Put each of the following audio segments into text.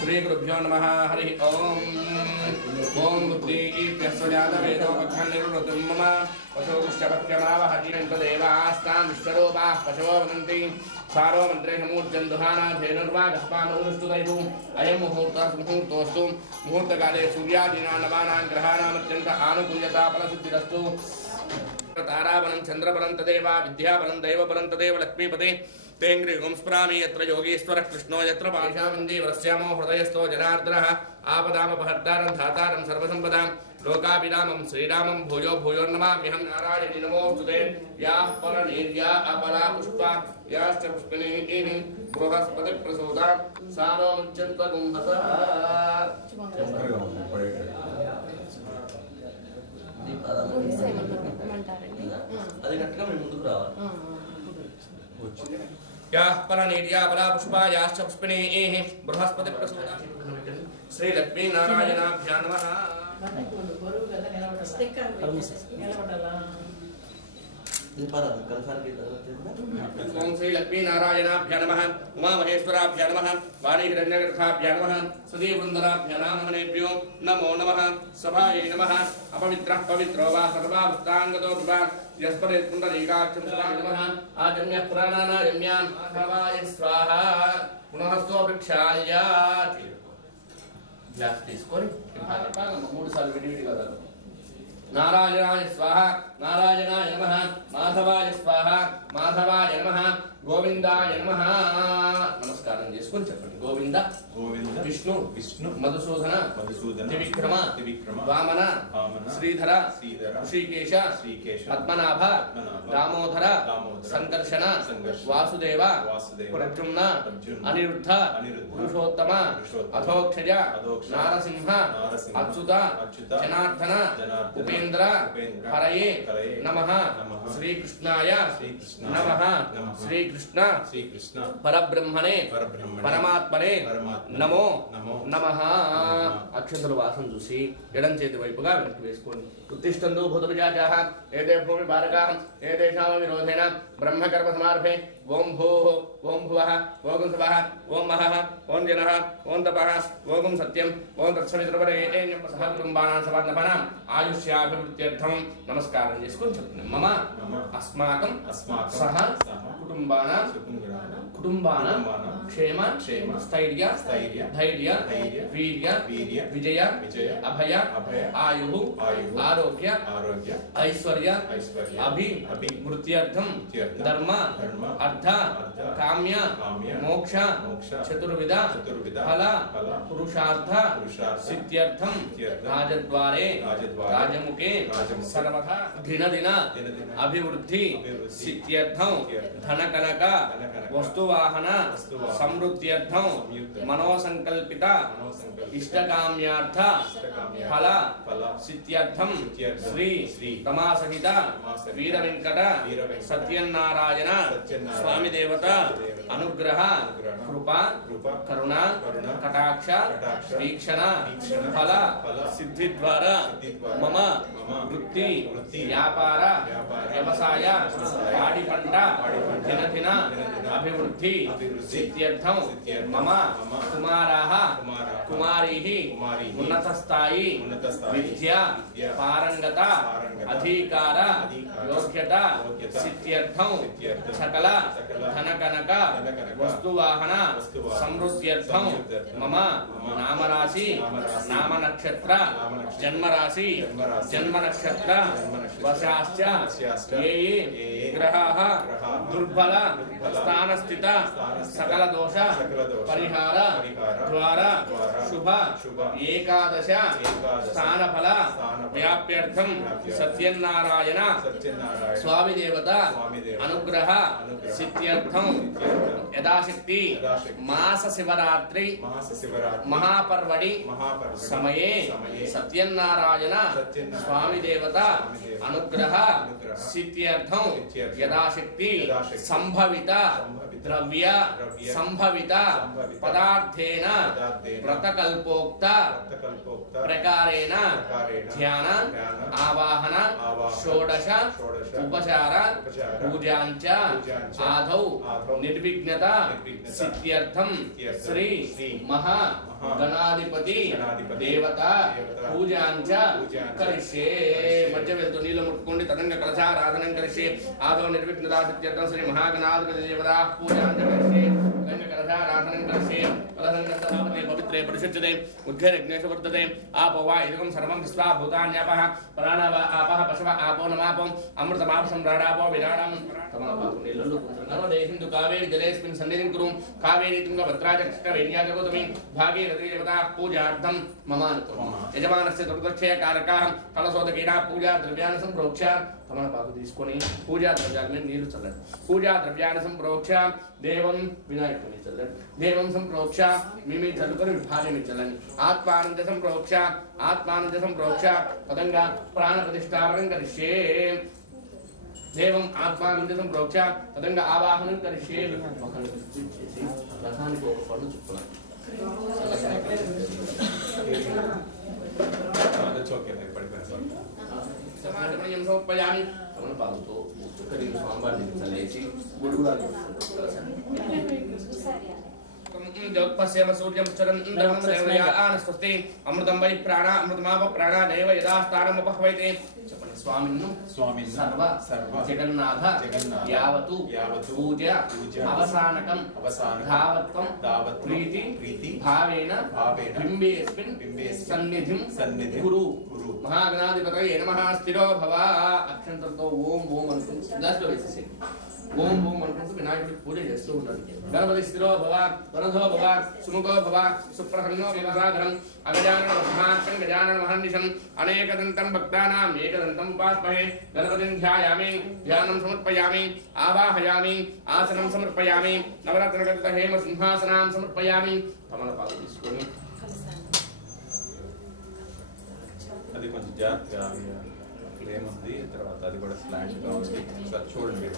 श्री गुरुभ्यो नमः हरि ओम ओम बुद्धिर्यस्वजातवेदोपख्यान्निर्वृतं मम वसोपुष्यपत्यमावहतिदेवास्तां विश्वरूपाः पशवो वदन्ति सारो मन्त्रे समूर्जन् दुहानाधेनुर्वागस्पानुरुष्टुदैः अयं मुहूर्तोऽस्तु मुहूर्तकाले सूर्यादीनां नवानां ग्रहाणामत्यन्त आनुकूल्यता फलसिद्धिरस्तु ताराबलं चन्द्रबलं तदेव विद्याबलं दैवबलं तदेव लक्ष्मीपते तेङ्ग्रिगुं स्मरामि यत्र योगीश्वरः कृष्णो यत्र पाशामन्दीवरस्यामो हृदयस्थो जनार्दनः आपदामपहर्तारं धातारं सर्वसम्पदां लोकाभिरामं श्रीरामं भूयो भूयो नमाम्यहं नारायणी नमोऽस्तुते याः फलनीर्या अपला पुष्पा याश्च पुष्पिणीः बृहस्पतिप्रसूता सानो मुञ्चन्त्वगुंहसः అది గట్టిగా మేము ముందుకు రావాలి. याः फलनीर्या अपला पुष्पा याश्च पुष्पिणीः बृहस्पतिप्रसूता श्री लक्ष्मीनारायणाभ्यां नमः। ओम श्री लक्ष्मीनारायणाभ्यां नमः उमामहेश्वराभ्यां नमः वाणीहिरण्यगर्भाभ्यां नमः सुधीवृन्दनाभ्यां नमः नमो नमः सभायै नमः अपवित्रः पवित्रो वा सर्वाभूताङ्गतो विवा यस्परे पुण्डरीकाक्षं स्वाहा नमः आजम्यः पुराणानाजम्यां माधवाय स्वाहा पुनः स्तोपृक्षाय ग्लास తీసుకొని మూడు సార్లు విడివిడిగా చదవండి नारायणाय स्वाहा नारायणाय नमः माधवाय स्वाहा माधवाय नमः गोविंदाय नमः नमस्कारं చేసుకొని చెప్పండి गोविंद गोविंद विष्णु विष्णु मधुसूदन मधुसूदन त्रिविक्रम त्रिविक्रम वामन वामन श्रीधर श्रीधर ऋषिकेश ऋषिकेश पद्मनाभ दामोदर संकर्षण वासुदेव वासुदेव प्रद्युम्न प्रद्युम्न अनिरुद्ध अनिरुद्ध पुरुषोत्तम अथोक्षज नारसिंह अच्युत जनार्दन उपेन्द्र हरये नमः श्रीकृष्णाय नमः श्रीकृष्ण परब्रह्मणे परमात्मने नमो नमः अक्षतुल वासं చూసి ఎడం చేతి వైపుగా వెనక్కి వేసుకోండి ఉత్తిష్టందు భూతవిజాజాః ఏతే భూమి భారకాః ఏతేషాం విరోధేన బ్రహ్మకర్మ సమార్భే ఓం భూః ఓం భువః ఓం స్వః ఓం మహః ఓం జనః ఓం తపః ఓం సత్యం ఓం తత్సవితుర్వరేణ్యం సహ కుటుంబానాం సవర్ణపనాం ఆయుష్యాభివృద్ధ్యర్థం నమస్కారం చేసుకొని చెప్తున్నాం మమ అస్మాకం సహ కుటుంబానాం క్షేమ స్థైర్య ధైర్య వీర్య విజయ అభయ ఆయు ఆరోగ్య ఐశ్వర్య అభివృద్ధ్యర్థం ధర్మ అర్థ కామ్య మోక్ష చతుర్విధ ఫల పురుషార్థ సిద్ధ్యర్థం రాజద్వారే రాజముఖే సర్వదా దినదిన అభివృద్ధి సిద్ధ్యర్థం ధనకనక వస్తువాహన సమృద్ధ్యర్థం మనోసంకల్పిత ఇష్టకామ్యార్థ ఫల సిద్ధ్యర్థం శ్రీ తమాసహిత వీర వెంకట సత్యనారాయణ స్వామి దేవత అనుగ్రహ కృప కరుణ కటాక్ష వీక్షణ ఫల సిద్ధి ద్వారా మమ వృత్తి వ్యాపార వ్యవసాయ పాడి పంట దినదిన అభివృద్ధి సిద్ధ్యర్థం మమ కుమారాః కుమారీః ఉన్నత స్థాయి విద్య పారంగత అధికార యోగ్యత సిద్ధ్యర్థం సకల ధనకనక వస్తువాహన సమృద్ధ్యర్థం మమ నామరాశి నామ నక్షత్ర జన్మరాశి జన్మ నక్షత్ర వశాశ్చ ఏ గ్రహాః దుర్బల స్థానస్థిత సకల దోష పరిహార ద్వారా శుభ ఏకాదశ స్థానఫల వ్యాప్యర్థం సత్యనారాయణ స్వామి దేవత అనుగ్రహ సిద్ధ్యర్థం యథాశక్తి మాస శివరాత్రి మహాపర్వణి సమయే సత్యనారాయణ స్వామి దేవత అనుగ్రహ సిద్ధ్యర్థం యథాశక్తి సంభవిత ద్రవ్య సంభవిత పదార్థేన వ్రతకల్పోక్త ప్రకారేణ ధ్యాన ఆవాహన షోడశ ఉపచార పూజాంచ ఆదౌ నిర్విఘ్నత సిద్ధ్యర్థం శ్రీ మహా గణాధిపతి దేవత పూజాంచ కరిష్యే. మధ్య వెళ్తూ నీళ్ళు ముట్టుకోండి. తదంగ కలశారాధనం కరిష్యే. ఆదౌ నిర్విఘ్నత సిద్ధ్యర్థం శ్రీ మహాగణాధిపతి దేవత పూజాంచ కరిష్యే. తదంగ కలశారాధనం కరిష్యే. కలశంగస్తభావతే పవిత్రే పరిశుద్ధతే ఉద్ఘైరగ్నేషు వర్తతే. ఆపో వా ఇదం సర్వం విశ్వా భూతాన్యాపః ప్రాణవ ఆపః పశవ ఆపో నమాపం అమృతమాపసం రాడాపో విరాడం. తమలపాకు నీళ్ళల్లో నర్మదే సింధు కావేరి జలేస్మిన్ సన్నిధిం కురు. కావేరి తుంగ భద్రాచ కృష్ణ వేణ్యాగౌతమి భాగీరథీ దేవతా పూజార్థం మమ అనుకురు. యజమానస్య దుర్దక్షయ కారకః కలశోదకేన పూజా ద్రవ్యాన్ని సంప్రోక్ష. తమలపాకు తీసుకొని పూజా ద్రవ్యాల మీద నీళ్లు చల్లండి. పూజా ద్రవ్యాన్ని సంప్రోక్ష దేవం వినాయకుని చల్లండి. దేవం సంప్రోక్ష మీ చల్లుకొని విభాజమి చల్లండి. ఆత్మానంద సంప్రోక్ష ఆత్మానంద సంప్రోక్ష పదంగా ప్రాణ ప్రతిష్టాపనం కరిష్యే. దేవం ఆత్మానంద సంప్రోక్ష పదంగా ఆవాహనం కరిష్యే. చేసి రథానికి ఒక పళ్ళు చుట్టుకున్నాను. సమాజమయం సమర్పయామి. తమలపాకుతో స్వామివారిని చల్లేసి గుడుగులాలు జోత్పశ్యేమ సూర్యం చరంద్రం దేవయాన స్వస్తి అమృతం వై ప్రాణ అమృతమావ ప్రాణ దేవ యదా స్థానముపహ్వైతే. చెప్పండి. స్వామిన్ను సర్వ జగన్నాథ యావతు పూజ అవసానకం ధావత్వం ప్రీతి భావేన బింబేస్మిన్ సన్నిధిం కురు. మహాగణాధిపతయే నమః. స్థిరో భవ. అక్షంతలతో ఓం ఓం అనుకుంటూ దాంట్లో వేసేసి ఓం ఓం అనుకుంటూ వినాయకుడికి పూజ చేస్తూ ఉంటారు. గణపతి స్థిరో భవ వరదో భవ సుముఖో భవ సుప్రసన్నో విమసాధరం అగజానన మహాత్మం గజానన మహర్నిశం అనేకదంతం భక్తానాం ఏకదంతం ఉపాస్మహే. గణపతిం ధ్యాయామి. ధ్యానం సమర్పయామి. ఆవాహయామి. ఆసనం సమర్పయామి. నవరత్నగత హేమ సింహాసనాం సమర్పయామి. తమలపాకు తీసుకొని అది కొంచెం జాగ్రత్తగా ఫ్లేమ్ ఉంది. తర్వాత అది కూడా స్లాంట్గా ఉంది. ఒకసారి చూడండి.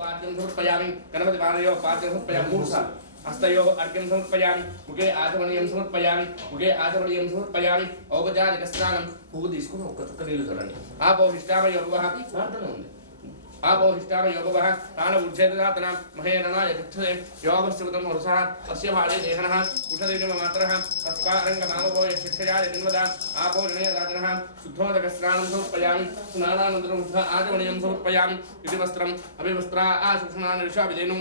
పాద్యం సమర్పయామి. గణపతి పాదయో పాద్యం సమర్పయామి 3 సార్లు. హస్తయో అర్ఘ్యం సమర్పయామి. ముఖే ఆచమనీయం సమర్పయామి. ముఖే ఆచమనీయం సమర్పయామి. ఔపచారిక స్నానం. పువ్వు తీసుకుని ఒక్క చుక్క నీళ్లు చల్లండి. ఆపోహిష్టామ యోగః ప్రార్థన ఉంది. ఆపోహిష్టామ యోగః ప్రాణ ఉజ్జేతదాతన మహేరణాయ గచ్చతే. యోగశ్రుతం వరుసః అస్య భారే దేహనః ఉషదేవ మాత్రః తస్కారంగ నామవో శిక్షయాయ దిన్వద. ఆపో రణయదాతనః శుద్ధోదక స్నానం సమర్పయామి. స్నానానంతరం ఆచమనీయం సమర్పయామి. ఇది వస్త్రం అభివస్త్రా ఆశుష్ణాన విషాభిజేను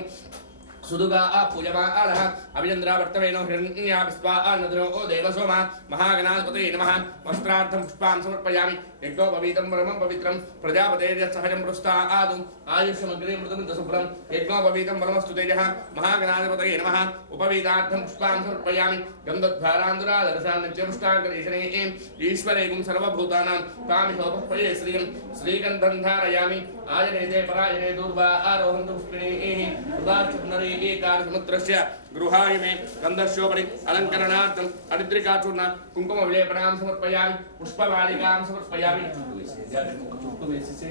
సుదుగా పూజమా ఆలహ అభిచంద్రావర్తవేనో హిరణ్యాభిస్వా నదురో ఓ దేవసోమ. మహాగణాధిపతయే నమః. వస్త్రార్థం పుష్పాన్ సమర్పయామి. యజ్ఞోపవీతం పరమం పవిత్రం ప్రజాపతేర్యసహజం పృష్టా ఆదు ఆయుష్యమగ్రే మృతం శుభ్రం. యజ్ఞోపవీతం పరమస్తు తేజః. మహాగణాధిపతయే నమః. ఉపవీతార్థం పుష్పాన్ సమర్పయామి. గంధద్వారాంధురాదర్శాన్నిత్యపుష్టాకరీషణే ఈశ్వరేగుం సర్వభూతానాం కామిహోపహ్వయే శ్రియం. శ్రీగంధం ధారయామి. ఆయనేదే పరాయణే దూర్వా ఆరోహంతు పుష్పిణీః. ఉదాచున్నరీ ఏకాదశముద్రస్య గృహాయ మే గంధర్షోపరి అలంకరణార్థం అరిద్రికాచూర్ణ కుంకుమ విలేపనాం సమర్పయామి. పుష్పమాలికాం సమర్పయామి. చుట్టూ వేసేసి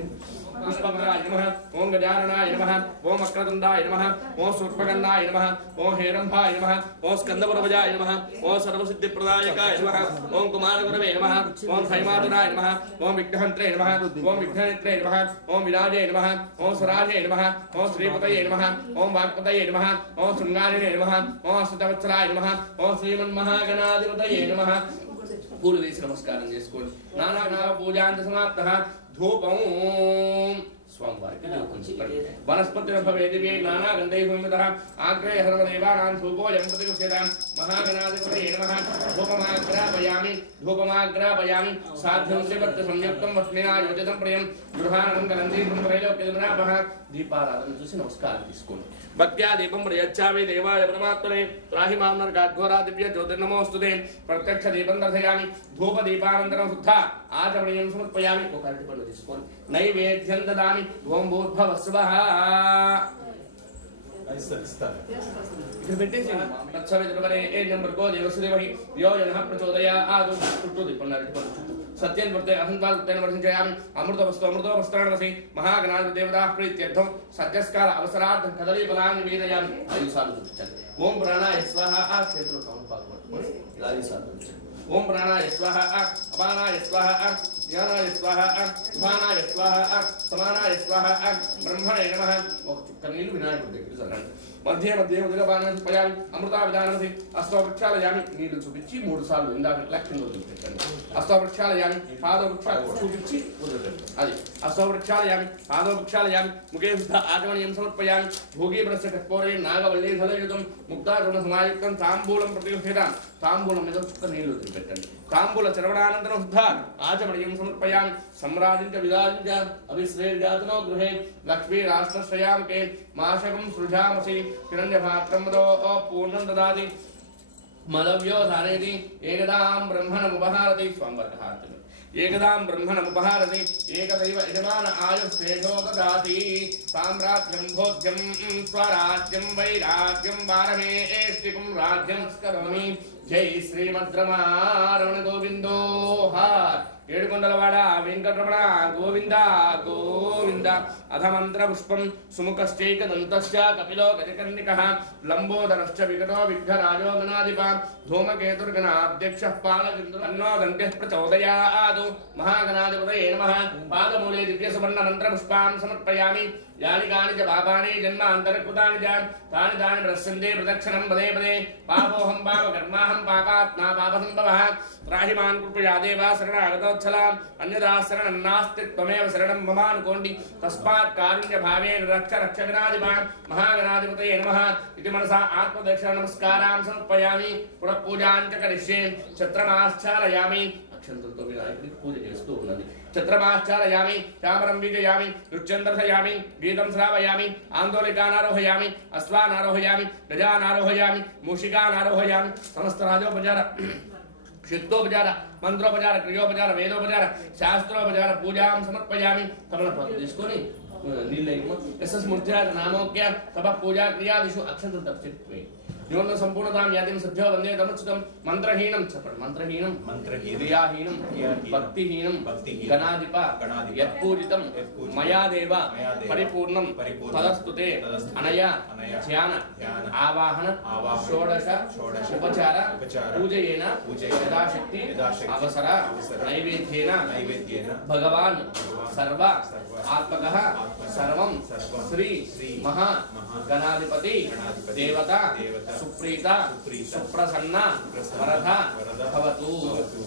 పుష్పంగాయ నమః. ఓం గజాననాయ నమః. ఓం వక్రతుండాయ నమః. ఓం శూర్పకర్ణాయ నమః. ఓం హేరంభాయ నమః. ఓం స్కందపురభజాయ నమః. ఓం సర్వసిద్ధిప్రదాయకాయ నమః. ఓం కుమారగురవే నమః. ఓం సైమాతురాయ నమః. ఓం విఘ్నహంత్రే నమః. ఓం విఘ్ననేత్రే నమః. ఓం విరాజే నమః. ఓం స్వరాజే నమః. ఓం శ్రీపతయే నమః. ఓం వాక్పతయే నమః. ఓం శృంగారిణే నమః. ఓం అశ్వతవత్సరాయ నమః. ఓం శ్రీమన్మహాగణాధిపతయే నమః. పూలు వేసి నమస్కారం చేసుకోండి. నానా పూజాంత సమాప్తః. ధూపం స్వామివారికి వనస్పతిర్భవేదివే నానాగంధైః హోమితః. ఆగ్రయ సర్వదేవానాం ధూపోయం ప్రతిగృహ్యతాం. మహాగణాధిపతయే నమః. ధూపమాగ్రాపయామి. ధూపమాగ్రాపయామి. సాధ్యం శ్రీవర్త సంయుక్తం వస్మినా యోజితం ప్రియం గృహాణం గలందీపం త్రైలోక్యమునాపః. దీపారాధన చూసి నమస్కారం తీసుకోండి. భక్త్యా దీపం ప్రయచ్చామి. దేవాయ పరమాత్మనే త్రాహి మాం నరకాఘోరా దివ్య జ్యోతిర్నమోస్తుతే. ప్రత్యక్ష దీపం దర్శయామి. ధూప దీపానంతరం శుద్ధ ఆచమనీయం సమర్పయామి. ఒక అరటి పండు తీసుకోండి. నైవేద్యం దదామి. ఓం భూర్భువః స్వః. ఇక్కడ పెట్టేసి తత్సవితుర్వరే ఏజంబర్గో దేవసుదేవహి యోజనః ప్రచోదయాదు చుట్టూ తిప్పన్నారు చుట్టూ సత్యం వర్తే అహంకారవృత్తేన వర్షించయామి అమృతవస్త్రాణవసి మహాగణాధిదేవతాః ప్రీత్యర్థం సత్యస్కాల అవసరార్థం కదలీఫలాన్ని వీరయామి 5 సార్లు చూపించండి. ఓం ప్రాణాయ స్వాహా చేతులు కమలపాకు పట్టుకొని ఇలా 5 సార్లు చూపించండి. ఓం ప్రాణాయ స్వాహా అపానాయ స్వాహా జ్ఞానాయ స్వాహా ఉపానాయ స్వాహా సమానాయ స్వాహా బ్రహ్మణే నమః. ఒక చుక్క నీళ్లు వినాయకుడి దగ్గర చల్లండి. మధ్య మధ్య ఉదకపానం పయామి అమృతావిధానమసి అష్టవృక్షాలయామి నీళ్లు చూపించి 3 సార్లు ఇందాక లక్ష్యంలో చూపించండి. అష్టవృక్షాలయామి పాదవృక్షాలు చూపించి వదిలిపెట్టండి. అది అష్టవృక్షాలయామి పాదవృక్షాలయామి ముఖే శుద్ధ ఆచమనీయం సమర్పయామి భోగీప్రస్య కర్పూరే నాగవల్లీధలయుతం ముక్తాగుణ సమాయుక్తం తాంబూలం ప్రతిష్ఠితాం. తాంబూలం మీద చుక్క నీళ్లు వదిలిపెట్టండి. తాంబూల చరవణానంతరం శుద్ధ ఆచమనీయం సమర్పయామి సంరాజించ విరాజించ అవిశ్రేజాతనో గృహే లక్ష్మీ రాష్ట్రశ్రయామకే మాశకం సృజామసి హిరణ్యపాత్రం మదో పూర్ణం దదాతి మలవ్యో ధారయతి ఏకదాం బ్రహ్మణముపహారతి స్వాంబర్హారతి ఏకదాం బ్రహ్మణముపహారతి ఏకదైవ యజమాన ఆయుస్తేజో దదాతి సామ్రాజ్యం భోజ్యం స్వరాజ్యం వైరాజ్యం వారమేష్టికం రాజ్యం స్కరోమి. జై శ్రీమద్రమారమణ గోవిందో ఏడుకొండలవాడ వెంకటరమణ గోవింద గోవింద. అధ మంత్ర పుష్పం సుముఖశ్చైకదంతశ్చ కపిలో గజకర్ణికః లంబోదరశ్చ వికటో విఘ్నరాజో గణాధిప ధూమకేతుర్గణాధ్యక్షః పాలచంద్రో అన్నో దంత్యః ప్రచోదయాదు మహాగణాధిపతయే నమః. పాదమూలే దివ్యసువర్ణ మంత్ర పుష్పాన్ సమర్పయామి. యాని కాని చ పాపాని జన్మాంతరకృతాని చ తాని తాని ప్రస్యంతే ప్రదక్షిణం పదే పదే. పాపోహం పాపకర్మాహం పాపాత్మా పాపసంభవః త్రాహిమాన్ కృపయా దేవా శరణాగతోత్సలాం అన్యదా శరణం నాస్తి త్వమేవ శరణం మమానుకోండి. తస్మాత్ కారుణ్య భావేన రక్ష రక్షగణాధిప మహాగణాధిపతయే నమః ఇది మనసా ఆత్మదక్షిణ నమస్కారాన్ సమర్పయామి. పునః పూజాంచ కరిష్యే. ఛత్రమాశ్చాలయామి. అక్షంతలతో వినాయకుడికి పూజ చేస్తూ ఉన్నది. ఛత్రమాశ్చాలయామి చామరం బీజయామి నృత్యం దర్శయామి గీతం శ్రావయామి ఆందోళికానారోహయామి అశ్వానారోహయామి గజానారోహయామి మూషికానారోహయామి. సమస్త రాజోపచార శక్తోపచార మంత్రోపచార క్రియోపచార వేదోపచార శాస్త్రోపచార పూజాం సమర్పయామి. కమలపాకు తీసుకొని నీళ్ళేమో ఎస్ఎస్ మూర్త్యాద నామోక్య సభ పూజా క్రియాదిషు అక్షంతలు తప్పిపోయి యోన సంపూర్ణతాం యాతిం సభ్యో వందే తమచ్యుతం. మంత్రహీనం చెప్పండి. మంత్రహీనం క్రియాహీనం భక్తిహీనం గణాధిప యత్పూజితం మయాదేవ పరిపూర్ణం తదస్తుతే అనయ ధ్యాన ఆవాహన షోడశ ఉపచార పూజయేన యథాశక్తి అవసర నైవేద్యేన భగవాన్ సర్వ ఆత్మకః సర్వం శ్రీ మహా గణాధిపతి దేవత సుప్రీత సుప్రసన్న వరద భవతు.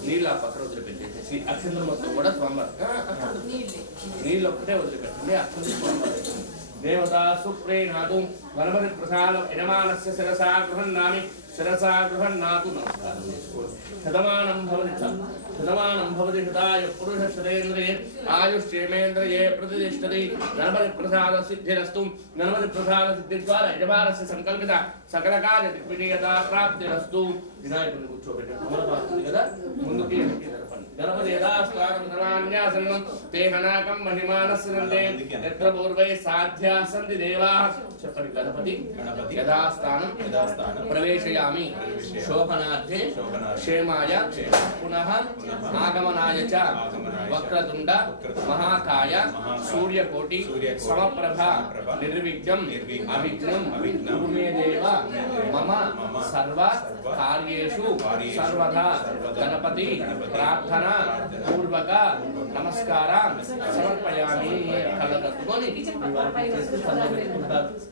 నీళ్ళ పత్రం వదిలిపెట్టేసి అక్షంతలు మొత్తం కూడా స్వామివారికి నీళ్ళు ఒక్కటే వదిలిపెట్టండి. అక్షంతలు స్వామివారికి దేవత సుప్రీణాతు గణపతి ప్రసాద యజమానస్య శిరసా గృహన్నామి శిరసా గృహన్నాతు. నమస్కారం చేసుకోండి. శతమానం భవతి శతాయ పురుష శతేంద్రియే ఆయుష్యేమేంద్రియే ప్రతిష్టతి. గణపతి ప్రసాద సిద్ధిరస్తు. గణపతి ప్రసాద సిద్ధి ద్వారా యజమానస్య సంకల్పిత సకల కార్య దిగ్విజయత ప్రాప్తిరస్తు. వినాయకుడిని కూర్చోబెట్టారు కదా ముందుకి గణపతి యథాస్థానం సర్వాన్యాసనం తే హనాకం మహిమానస్సంతే యత్ర పూర్వై సాధ్యా సంతి దేవాః. చెప్పండి. గణపతి యథాస్థానం ప్రవేశయామి శోభనార్థే క్షేమాయ పునః ఆగమనాయ చ వక్రతుండ మహాకాయ సూర్యకోటి సమప్రభ నిర్విఘ్నం అవిఘ్నం కురుమే దేవ మమ సర్వ కార్యేషు సర్వదా. గణపతి ప్రార్థన పూర్వక నమస్కార సమర్పయామి. కళ్ళకట్టుకొని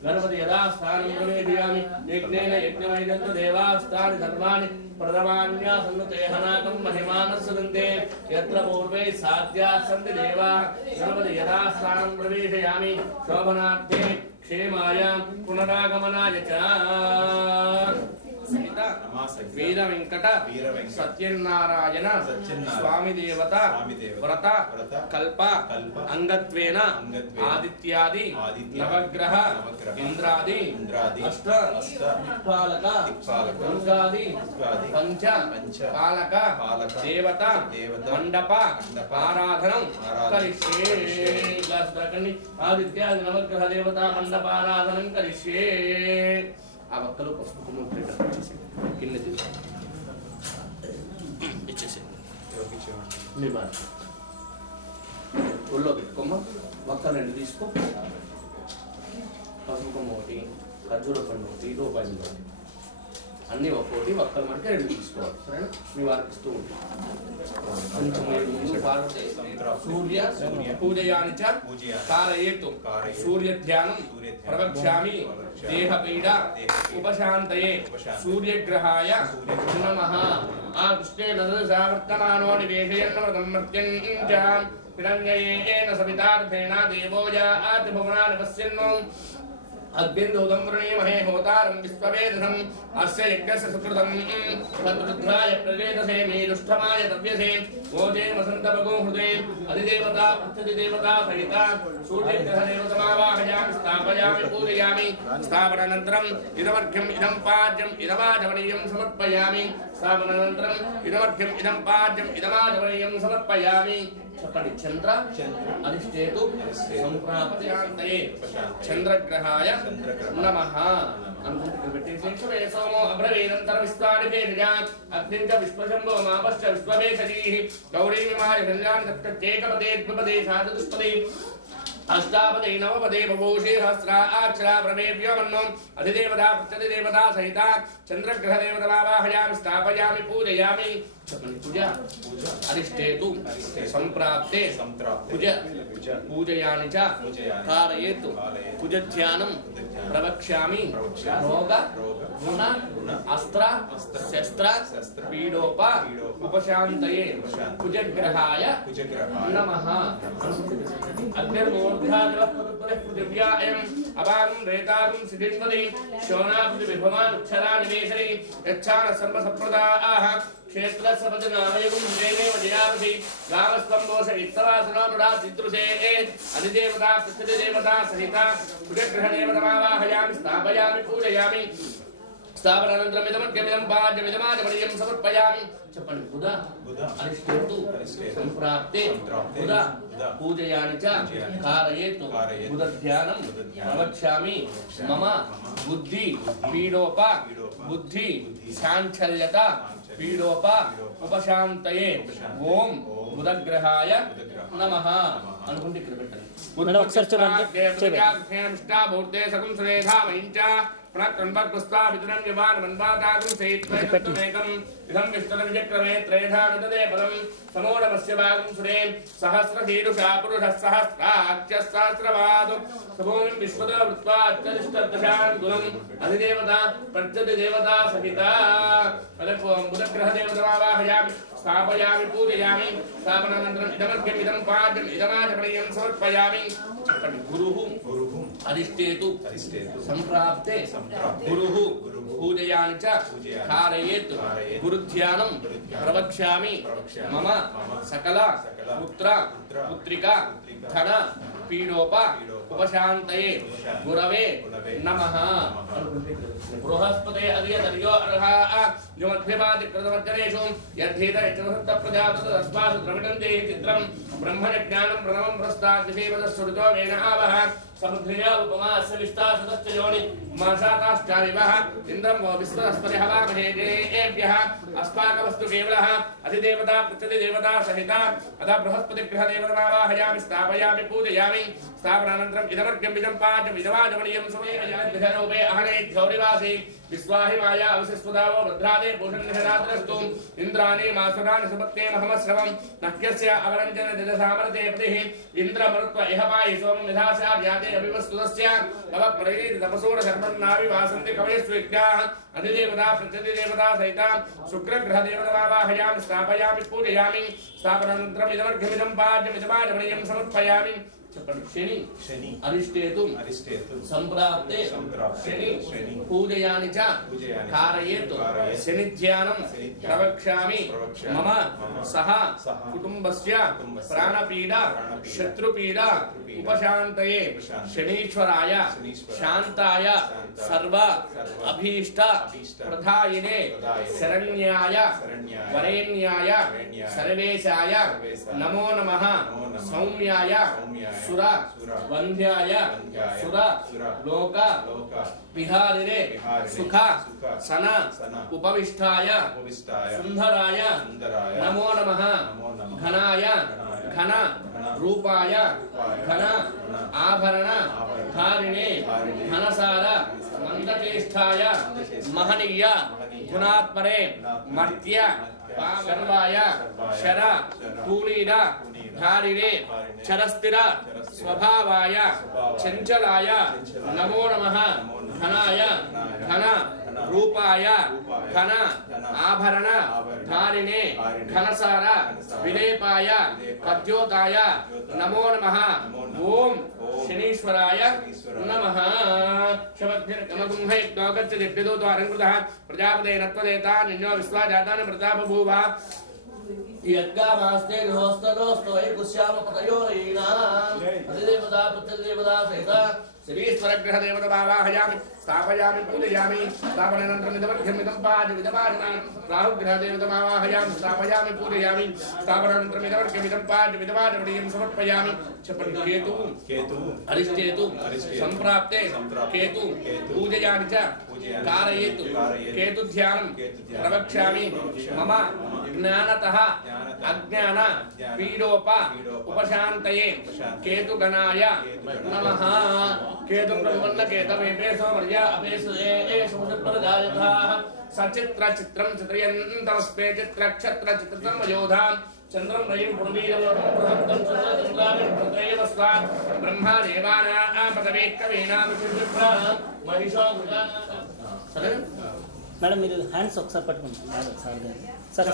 గణపతి యథాస్థానం ప్రవేశయామి. యజ్ఞేన యజ్ఞమైదంతు దేవాస్థాని సర్వాణి ప్రథమాన్యాసన్ను తే హనాకం మహిమానస్సంతే యత్ర పూర్వై సాధ్యా సంతి దేవాః. గణపతి యథాస్థానం ప్రవేశయామి క్షోభనార్థే క్షేమాయ పునరాగమనాయ చ. महासह्य वीर वेंकट सत्यनारायण सत्यनारायण स्वामी देवता व्रत कल्प अंगत्वेन आदित्यादि नवग्रह इंद्रादि अष्ट दिक्पालक दुर्गादि पंच पालक देवता मंडप आराधनं करिष्ये आदित्यादि नवग्रह देवता मंडप आराधनं करिष्ये ఆ వక్కలు పసుపు కుంకుమ కింద ఇచ్చేసి మీ మాట ఒళ్ళో పెట్టుకోమ్మా వక్కలు రెండు తీసుకో పసుపు కుంకుమ ఒకటి ఖర్జూర పండు ఒకటి రూపాయలు ఒకటి అన్నీ ఒక్కోటి వక్కలు మనకి రెండు తీసుకోవాలి సరేనా మీ వారికి ఇస్తూ ఉంటాం కొంచెం మీరు ముందు పార్వతి సూర్య పూజయాని చ కారయేతు సూర్య ధ్యానం ప్రవక్ష్యామి దేహపీడ ఉపశాంతయే సూర్యగ్రహాయ నమః ఆ కృష్ణే నదసావర్తమానో నివేశయన్నమృతం మర్త్యంచ హిరణ్యయేన సవితార్థేన దేవో యాతి భువనాని పశ్యన్నో अग्निन्दूतं वृणीमहे होतारं विश्ववेदसम् अस्य यज्ञस्य सुकृतं तद्रुद्राय प्रवेदसे मेरुष्ठमाय तव्यसे ओजे वसन्तभगो हृदे अधिदेवता पृथ्वीदेवता सहिता सूर्यग्रहदेवतमावाहयामि स्थापयामि पूजयामि स्थापनानन्तरम् इदमर्घ्यम् इदं पाद्यम् इदमाचमनीयं समर्पयामि स्थापनानन्तरम् इदमर्घ्यम् इदं पाद्यम् इदमाचमनीयं समर्पयामि చెప్పండి చంద్ర అధిష్ఠేతు సంప్రాప్త్యాంతయే చంద్రగ్రహాయ నమః అనుకుంటే పెట్టేసి సోమో అబ్రవీనంతర విస్తారితేజా అగ్నించ విశ్వశంభో మాపశ్చ విశ్వవేశజీః గౌరీమిమాయ కళ్యాణి తత్యేకపదే ద్విపదే సాధుష్పదే अष्टापदे नवपदे बभूषे सहस्रा अक्षरा प्रमेभ्यो अधिदेवता प्रत्यधिदेवता सहिता चंद्रग्रह देवतावाहयामि स्थापयामि पूजयामि पूजा अधिष्ठेतु संप्राप्ते पूजयानि च कारयेतु पूजध्यानं प्रवक्ष्यामि रोग गुण अस्त्र शस्त्र पीडोप उपशान्तये कुजग्रहाय नमः पृथिव्यायम् अपारं रेतारं सिद्धिन्वदे शोनापृथिविभवान् उच्छरानिवेशने यच्छान सर्वसप्रदाः क्षेत्रस्य पदनामयगुं देवेव जयावसि गामस्तम्भोष इत्तवासनानुडा चित्रुषे अधिदेवता पृथ्वीदेवता सहिता कुजग्रहदेवतमावाहयामि स्थापयामि पूजयामि स्थापनानन्तरम् इदमर्घ्यमिदं पाद्यमिदमाचमनीयं समर्पयामि చెప్పండి బుధ అధిష్ఠేతు సంప్రాప్తే బుధ పూజయాని చ కారయేతు బుధ ధ్యానం ప్రవక్ష్యామి మమ బుద్ధి పీడోప బుద్ధి శాంచల్యత పీడోప ఉపశాంతయే ఓం బుధగ్రహాయ నమః అనుకుంటే ఇక్కడ పెట్టండి మేడం ఒకసారి చూడండి प्रत्वन्वत्पुस्ताभितरं यवान् मन्वातागुं सहित्वैकम् इदं विष्णुर्विचक्रमे त्रयधानददे पदं समोढमस्य भागं सुरे सहस्रशीरुषा पुरुषः सहस्राच्यः सहस्रवादु सभूमिं विश्वतो वृत्वा अत्यरिष्टदशाङ्गुलम् अधिदेवता प्रत्यधिदेवता सहिता बुधग्रहदेवतमावाहयामि स्थापयामि पूजयामि स्थापनानन्तरम् इदमर्घ्यम् इदं पाद्यम् इदमाचमनीयं समर्पयामि गुरुः अधिष्ठेतु संप्राप्ते गुरुः पूजयानि च कारयेत् गुरुध्यानं प्रवक्ष्यामि मम सकल पुत्र पुत्रिका धन पीडोप उपशान्तये गुरवे नमः बृहस्पते अधियतर्यो अर्हाः युमध्यवादिकृतमज्जनेषु यद्धीत यच्छसत्त प्रजापतस्मासु द्रविणं देहि चित्रं ब्रह्मज्ञानं प्रणवं प्रस्ताद्विषेवतस्सुरितो वेन आवह समुद्रिया उपमास्य विष्टाशतश्च योनि मासाताश्चाविवः इन्द्रं वो विश्वस्पति हवामहे देवेभ्यः अस्माकमस्तु केवलः अधिदेवता प्रत्यधिदेवता सहिता अतः बृहस्पतिग्रहदेवतमावाहयामि स्थापयामि पूजयामि स्थापनानन्तरम् इदमर्घ्यम् इदं पाद्यम् इदमाचमनीयं समयरूपे अहने गौरिवासी विश्वाहि माया अवशिष्वदावो भद्रादे भूषणनिषदाद्रस्तु इन्द्राणि मासुराणि सुपत्ने महमश्रवम् नह्यस्य अवरञ्जन जलसामरते पतिः इन्द्रमरुत्व इह पाहि सोमं विधास्याद्याते अभिवस्तुतस्य तव प्रैति तपसूर शर्मन्नाविवासन्ति कवयस्विज्ञाः अधिदेवता प्रत्यधिदेवता सहिता शुक्रग्रहदेवतमावाहयामि स्थापयामि पूजयामि स्थापनानन्तरम् इदमर्घ्यमिदं पाद्यम् इदमाचमनीयं समर्पयामि शनि शनि अरिष्टेतु संप्राप्ते शनि पूजयानि च कारयेतु शनि ध्यानं प्रवक्ष्यामि मम सह कुटुंबस्य प्राणपीडा शत्रुपीडा उपशान्तये शनीश्वराय शान्ताय सर्व अभीष्ट प्रदायिने शरण्याय वरेण्याय सर्वेशाय नमो नमः सौम्याय सुर वंध्याय सुर लोक विहारिणे सुख सन उपविष्टाय सुंदराय नमो नमः घनाय घन रूपाय घन आभरण धारिणे घनसार मंदचेष्टाय महनीय गुणात्मने मर्त्य सर्वाय शर कुलीन धारिणे चरस्थिर स्वभावाय चंचलाय नमो नमः घनाय घन रूपाय घन आभरण धारिणे घनसार विलेपाय कद्योताय नमो नमः ओम शनीश्वराय नमः शवद्भिर्गमगुंहैक्तोगच्छदिभ्यदूतो प्रजापते नत्वदेता निन्यो विश्वाजातान प्रतापभूवा यज्ञामास्ते गृहोस्तनोस्तो कुश्याम पतयोरीना अधिदेवता प्रत्यदेवता सहिता श्रीश्वरग्रह देवता भावाहयामि स्थापयामि पूजयामि स्थापनानन्तरं इदमर्घ्यमिदं पाठविदपाठनां राहुग्रह देवता भावाहयामि स्थापयामि पूजयामि स्थापनानन्तरं इदमर्घ्यमिदं पाठविदपाठवडीयं समर्पयामि केतु अरिष्टेतु संप्राप्ते केतु पूजयामि च कारयेतु केतु ध्यानं प्रवक्ष्यामि मम ज्ञानतः अज्ञान पीडोप उपशान्तये केतु गणाय नमः केतु ब्रह्मण्य केतवेपेशो मर्या अपेशे एषुषत्परदायथाः सचित्र चित्रं चित्रयन्तमस्मे चित्रक्षत्र चित्रं योधां चन्द्रं रयिं पुर्वीरवहन्तं चन्द्रचन्द्रामिं पुत्रैवस्वा ब्रह्मा देवानां पदवे कवीनां विप्रा महिषो మేడం మీరు హ్యాండ్స్ ఒకసారి పట్టుకోండి సార్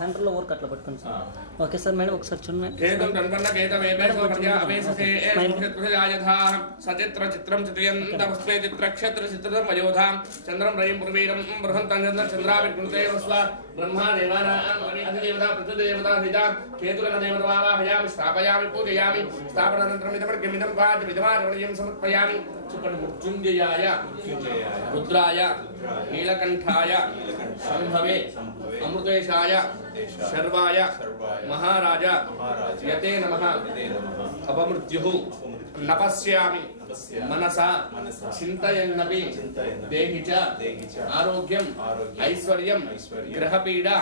సెంటర్లో వర్క్ అట్లా పట్టుకోండి సార్ ఓకే సార్ మేడం ఒకసారి చూడండి కేతం తన్వన్న కేతవేపేసో మర్యా అవేససే ఏషుషత్పరదాయథాః సచిత్ర చిత్రం చిత్రయంతమస్మే చిత్రక్షత్ర చిత్రం మయోధాం చంద్రం రయం పుర్వీరం బృహంతం చంద్రావిర్గుణుతేవస్వ బ్రహ్మా దేవానాం అధిదేవతా ప్రతిదేవతా హితా కేతులన దేవతావాహయామి స్థాపయామి పూజయామి స్థాపనానంతరం ఇదమర్ఘ్యమిదం పాఠ విధమారవణీయం సమర్పయామి మృత్యుంజయాయ రుద్రాయ నీలకంఠాయ शंभवे अमृतेशाय शर्वाय महाराज यते नमः अपमृत्युः नपस्यामि मनसा चिन्तयन्नपि देहि च आरोग्यं ऐश्वर्यं ग्रहपीडा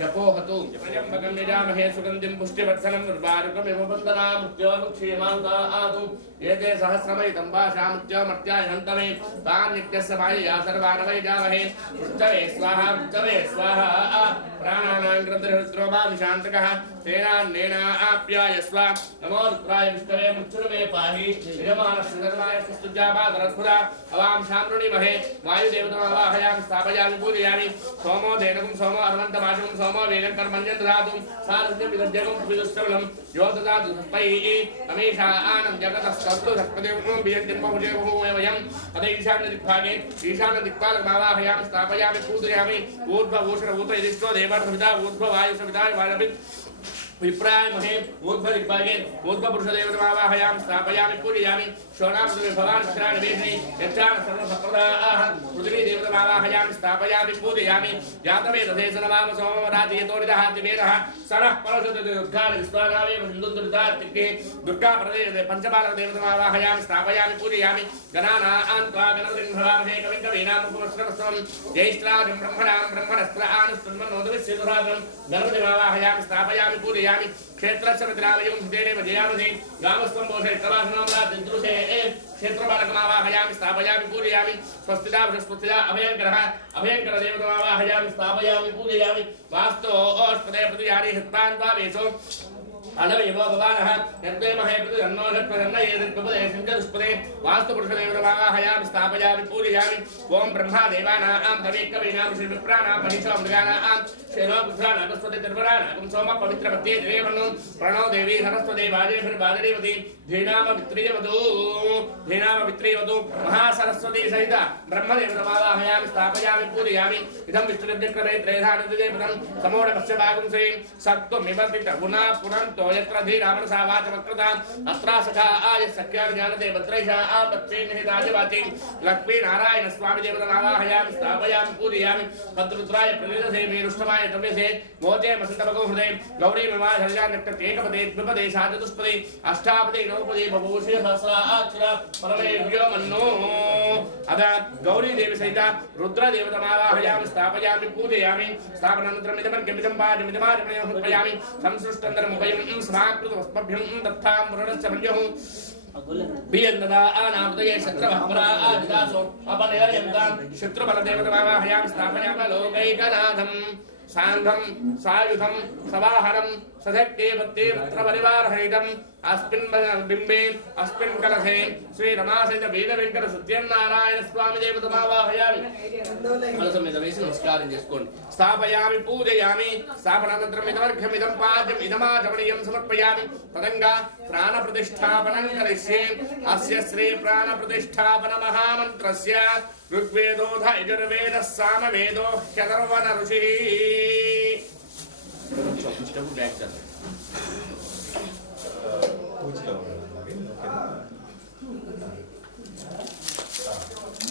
जपोहतु त्र्यम्बकं यजामहे सुगन्धिं पुष्टिवर्धनं निर्वारुकमिव बन्धनां मृत्योर्मुक्षीयमाहुतातु एते सहस्रमयितं पाशामृत्योमर्त्याय हन्तमे तान् नित्यस्य मायया सर्वान् वै जामहे मृत्यवे स्वाहा प्राणानां ग्रन्थहृद्रोमामि शान्तकः तेनान्नेन आप्याय स्वा नमो रुद्राय विष्णवे मृत्युर्मे पाहि यजमानस्य सर्वाय स्तुत्यापादरत्पुरा अवां शाम्रुणिमहे वायुदेवतमावाहयामि स्थापयामि पूजयामि सोमो धेनुं सोमो अर्वन्तमाशुं सोमो वेगं कर्मण्यं ददातुं सारथ्यं विदध्यगं विदुष्टवलं यो ददातु तैः अमीषा आनं जगतस्तस्तु सत्पदेवं बियन्तिं बहुदेवं अत ईशानदिक्पालकमावाहयामि स्थापयामि पूजयामि ऊर्ध्वभूषण ऊर्ध्वयदिष्टो देवर्धविता ऊर्ध्ववायुषविता वायवित् विप्राय महे ऊर्ध्वदिग्भागे ऊर्ध्वपुरुषदेवतमावाहयामि स्थापयामि पूजयामि शोणापदे भवान् श्राणवेशे यच्चान सर्वसप्रदाः पृथिवीदेवतमावाहयामि स्थापयामि पूजयामि जातवेदधेशनमामसो राजयतोरिदः दिवेदः सनः परशुद्धुर्गाः विश्वानावेव सिन्धुन्दुरितात्तिके दुर्गाप्रदेशे पञ्चबालकदेवतमावाहयामि स्थापयामि पूजयामि गणानां त्वा गणपतिं भवामहे कविं कवीनामुपमश्रवस्वं ज्येष्ठराजं ब्रह्मणस्त्र आनुस्तन्मनोदविश्वेदुरागं गणपतिमावाहयामि स्थापयामि पूजयामि क्षेत्रस्य मित्रावयं सुतेनेव जयामहे गामस्त्वं दोषे कलासनाम्रा दिद्रुषे क्षेत्रबालकमावाहयामि स्थापयामि पूजयामि स्वस्तिदा बृहस्पतिदा अभयङ्करदेवतमावाहयामि स्थापयामि पूजयामि वास्तो ओष्पदे प्रतिजानि हृत्पान्त्वा वेशो अनवयवो भवानः यद्वे महेपति अन्नोषत्वन्न एतत्पदे सिंहदुष्पदे वास्तुपुरुषदेवतावाहयामि स्थापयामि पूजयामि ओम ब्रह्मा देवानां कविकवीनां श्रीविप्राणां मनीषो मृगानां शेनो पुत्राणां पुष्पते तिर्वराणां सोम पवित्रपत्ये देवनु प्रणो देवी सरस्वती वाजेभिर्वाजरीवती धीनामवित्रीवतु महासरस्वती सहित ब्रह्मदेवतावाहयामि स्थापयामि पूजयामि इदं विष्णुर्दिक्रमे त्रयधानदिदेवतं समोढपस्य भागं श्रीं सत्त्वमिवर्तित गुणा पुरन्तो यत्र धीरामनसा वाचमकृता अस्त्रासखा आय सख्या जानते भद्रैषा आपत्यै निहिताजवाति लक्ष्मी नारायण स्वामी देवतावाहयामि स्थापयामि पूजयामि भद्रुद्राय प्रविदसे मेरुष्टमाय द्रव्यसे मोचे मसन्तभगो हृदये गौरी विवाहर्या नक्तकेकपदे द्विपदे साचतुष्पदे अष्टापदे नवपदे बभूषे सहस्राक्षर परमेभ्यो मन्नो अदा गौरी देवी सहित रुद्र देवतावाहयामि स्थापयामि पूजयामि स्थापनानन्तरं इदमर्घ्यमिदं पादमिदमादमयामि संसृष्टन्तरमुभयं समाकृतवस्मभ्यं दत्तां पुरणस्य मन्युः बियन्ददा आनामदये शत्रवहपरा आदिदासो अपनयन्तां शत्रुबलदेवतावाहयामि स्थापयामि लोकैकनाथं सांघं सायुधं सवाहरं सधक्ते भक्ते पुत्रपरिवारहरितम् अस्मिन् बिम्बे अस्मिन् कलशे श्री रमासहित वीरवेंकट सत्यनारायण स्वामी देवतावाहयामि कलशं మీద వేసి నమస్కారం చేసుకోండి స్థాపయామి పూజయామి స్థాపనానంతరం ఇదమర్ఘ్యమిదం పాద్యం ఇదమాచమనీయం సమర్పయామి తదంగా ప్రాణ ప్రతిష్ఠాపనం కరిష్యే అస్య శ్రీ ప్రాణ ప్రతిష్ఠాపన మహామంత్రస్య ఋగ్వేదోధ యజుర్వేద సామవేదో హ్యథర్వణ ఋషి బ్యాక్ చదవండి పూజలో ఉన్నది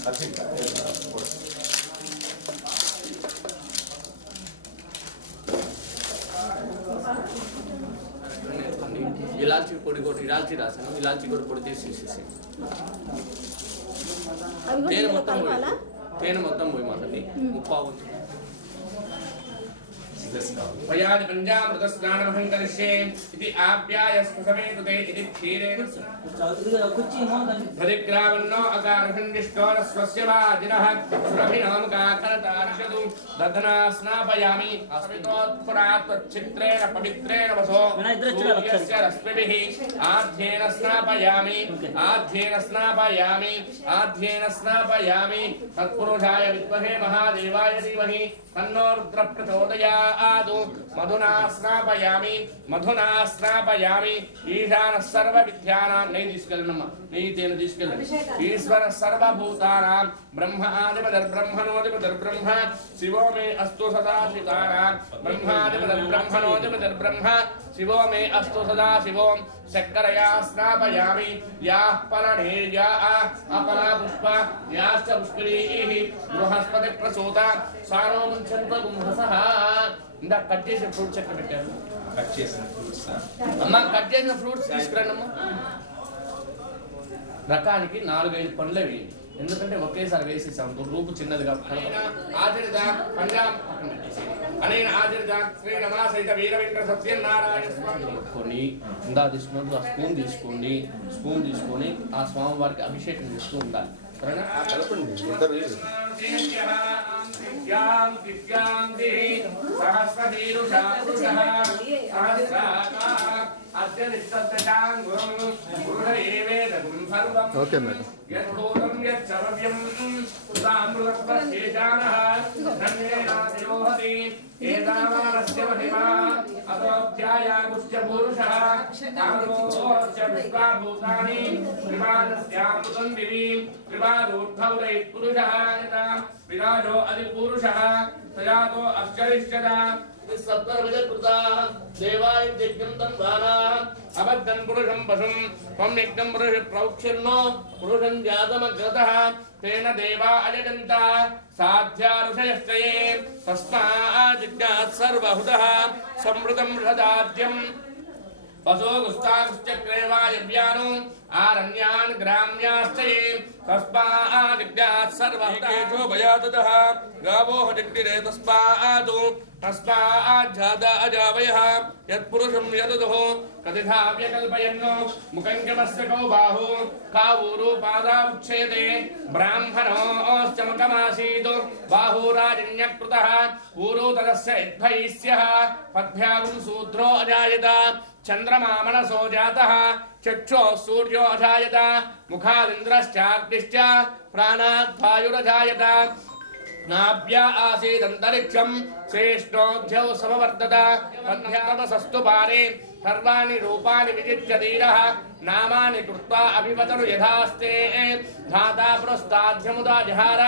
అర్జెంట్ ఇలాచి పొడి కొట్టి ఇలాచి రాసాను ఇలాచి కూడా పొడి తీసేసి తేనె మొత్తం పోయి మాటది ముప్పావు वयादि पंचामृत स्नानमहं करिष्ये इति आप्यायस्पसमेतुते इति क्षीरेण धरिग्रावन्नो अकारखण्डिष्टोरस्वस्य वाजिनः सुरभिनामकाकरतार्षतु दधना स्नापयामि अस्मितोत्परात्तच्छित्रेण पवित्रेण वसो सूर्यस्य रश्मिभिः आध्येन स्नापयामि तत्पुरुषाय विद्महे महादेवाय धीमहि तन्नो रुद्र प्रचोदयात् मधुना स्नापयामि ईशान सर्व विद्यानां नहीं తీసుకెళ్ళనమ్మా नहीं तेन తీసుకెళ్ళండి ईश्वर सर्वभूतानां ब्रह्म आदिपदर ब्रह्मणोदिपदर ब्रह्म शिवो मे अस्तु सदा शितानां ब्रह्मादिपदर ब्रह्मणोदिपदर ब्रह्म शिवो मे अस्तु सदा शिवो शक्करया स्नापयामि याः फलनेर्या अपला पुष्प याश्च पुष्करीः बृहस्पति प्रसूता सारो मुञ्चन्तो गुंहसः इंदा कट చేసిన ఫ్రూట్స్ ఎక్కడ పెట్టారు కట్ చేసిన ఫ్రూట్స్ అమ్మ కట్ చేసిన ఫ్రూట్స్ తీసుకురండమ్మా రకానికి 4-5 పండ్లు వేయండి ఎందుకంటే ఒకేసారి వేసేసాం రూపు చిన్నదిగా ఆచరిత పంజాబ్ అనేన ఆచరిత శ్రీ రమాసహిత వీరవేంకట సత్యనారాయణ స్వామి కొని ఇందా తీసుకున్నప్పుడు ఆ స్పూన్ తీసుకొని ఆ స్వామి వారికి అభిషేకం చేస్తూ ఉండాలి సరేనా కలపండి ఇద్దరు ఓకే మేడం यद्भूतं यच्चरव्यं तामृतस्येजानः धन्येनातिरोहति एतावानस्य महिमा अतोऽध्यायागुश्च पुरुषः तामृतोश्च विश्वाभूतानि विवादस्यामृतं दिवि विवादोद्भवै पुरुषः यथा विराजो अधिपुरुषः तयातो अश्चरिष्यता देवाय यज्ञं तन्वाना अबद्धं पुरुषं पशुं त्वं यज्ञं पुरुष प्रौक्षिर्नो पुरुषं जातमग्रतः तेन देवा अजगन्ता साध्या ऋषयश्च ये तस्माज्जिज्ञात् सर्वहुतः समृतं षदाद्यम् वसो गुस्ताश्चक्रे वायव्यानो आरण्यान् ग्राम्याश्चये तस्मादिग्नात् सर्वकेषु भयाततः गावो दिग्निरे तस्माज्जाता अजावयः यत्पुरुषं यदुः कथिथा व्यकल्पयन्नो मुखङ्कमस्य कौ बाहु कावूरु पादावुच्छेदे ब्राह्मणोश्च मुखमासीत् बाहुराजन्यकृतः ऊरु तदस्य यद्भैस्यः पद्भ्यागुं शूद्रो अजायत चंद्रमा मनसो जातः चक्षो सूर्यो अजायत मुखादिन्द्रश्चाग्निश्च प्राणात् वायुरजायत नाभ्या आसीदन्तरिक्षं श्रेष्ठोऽध्यौ समवर्तत पद्भ्यामसस्तु पारे सर्वाणि रूपाणि विजित्य धीरः नामानि कृत्वा अभिवतनु यथास्ते धाता पुरस्ताद्यमुदा जहार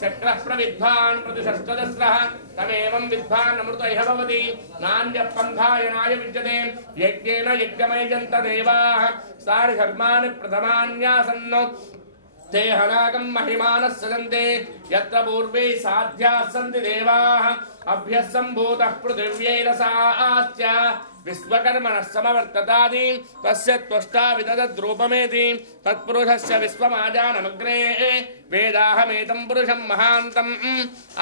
चक्रः प्रविद्वान् प्रतिशस्त्रदस्रः तमेवं विद्वान् अमृत इह भवति नान्यः पन्थायनाय विद्यते यज्ञेन यज्ञमयजन्त देवाः सारि धर्माणि प्रथमान्यासन् ते हनागं महिमानः सजन्ते यत्र पूर्वे साध्याः सन्ति देवाः अभ्यः सम्भूतः पृथिव्यैरसाश्च विश्वकर्मणः समवर्ततादि तस्य त्वष्टा विदधद्रूपमेति तत्पुरुषस्य विश्वमाजानमग्रे वेदाहमेतं पुरुषं महान्तम्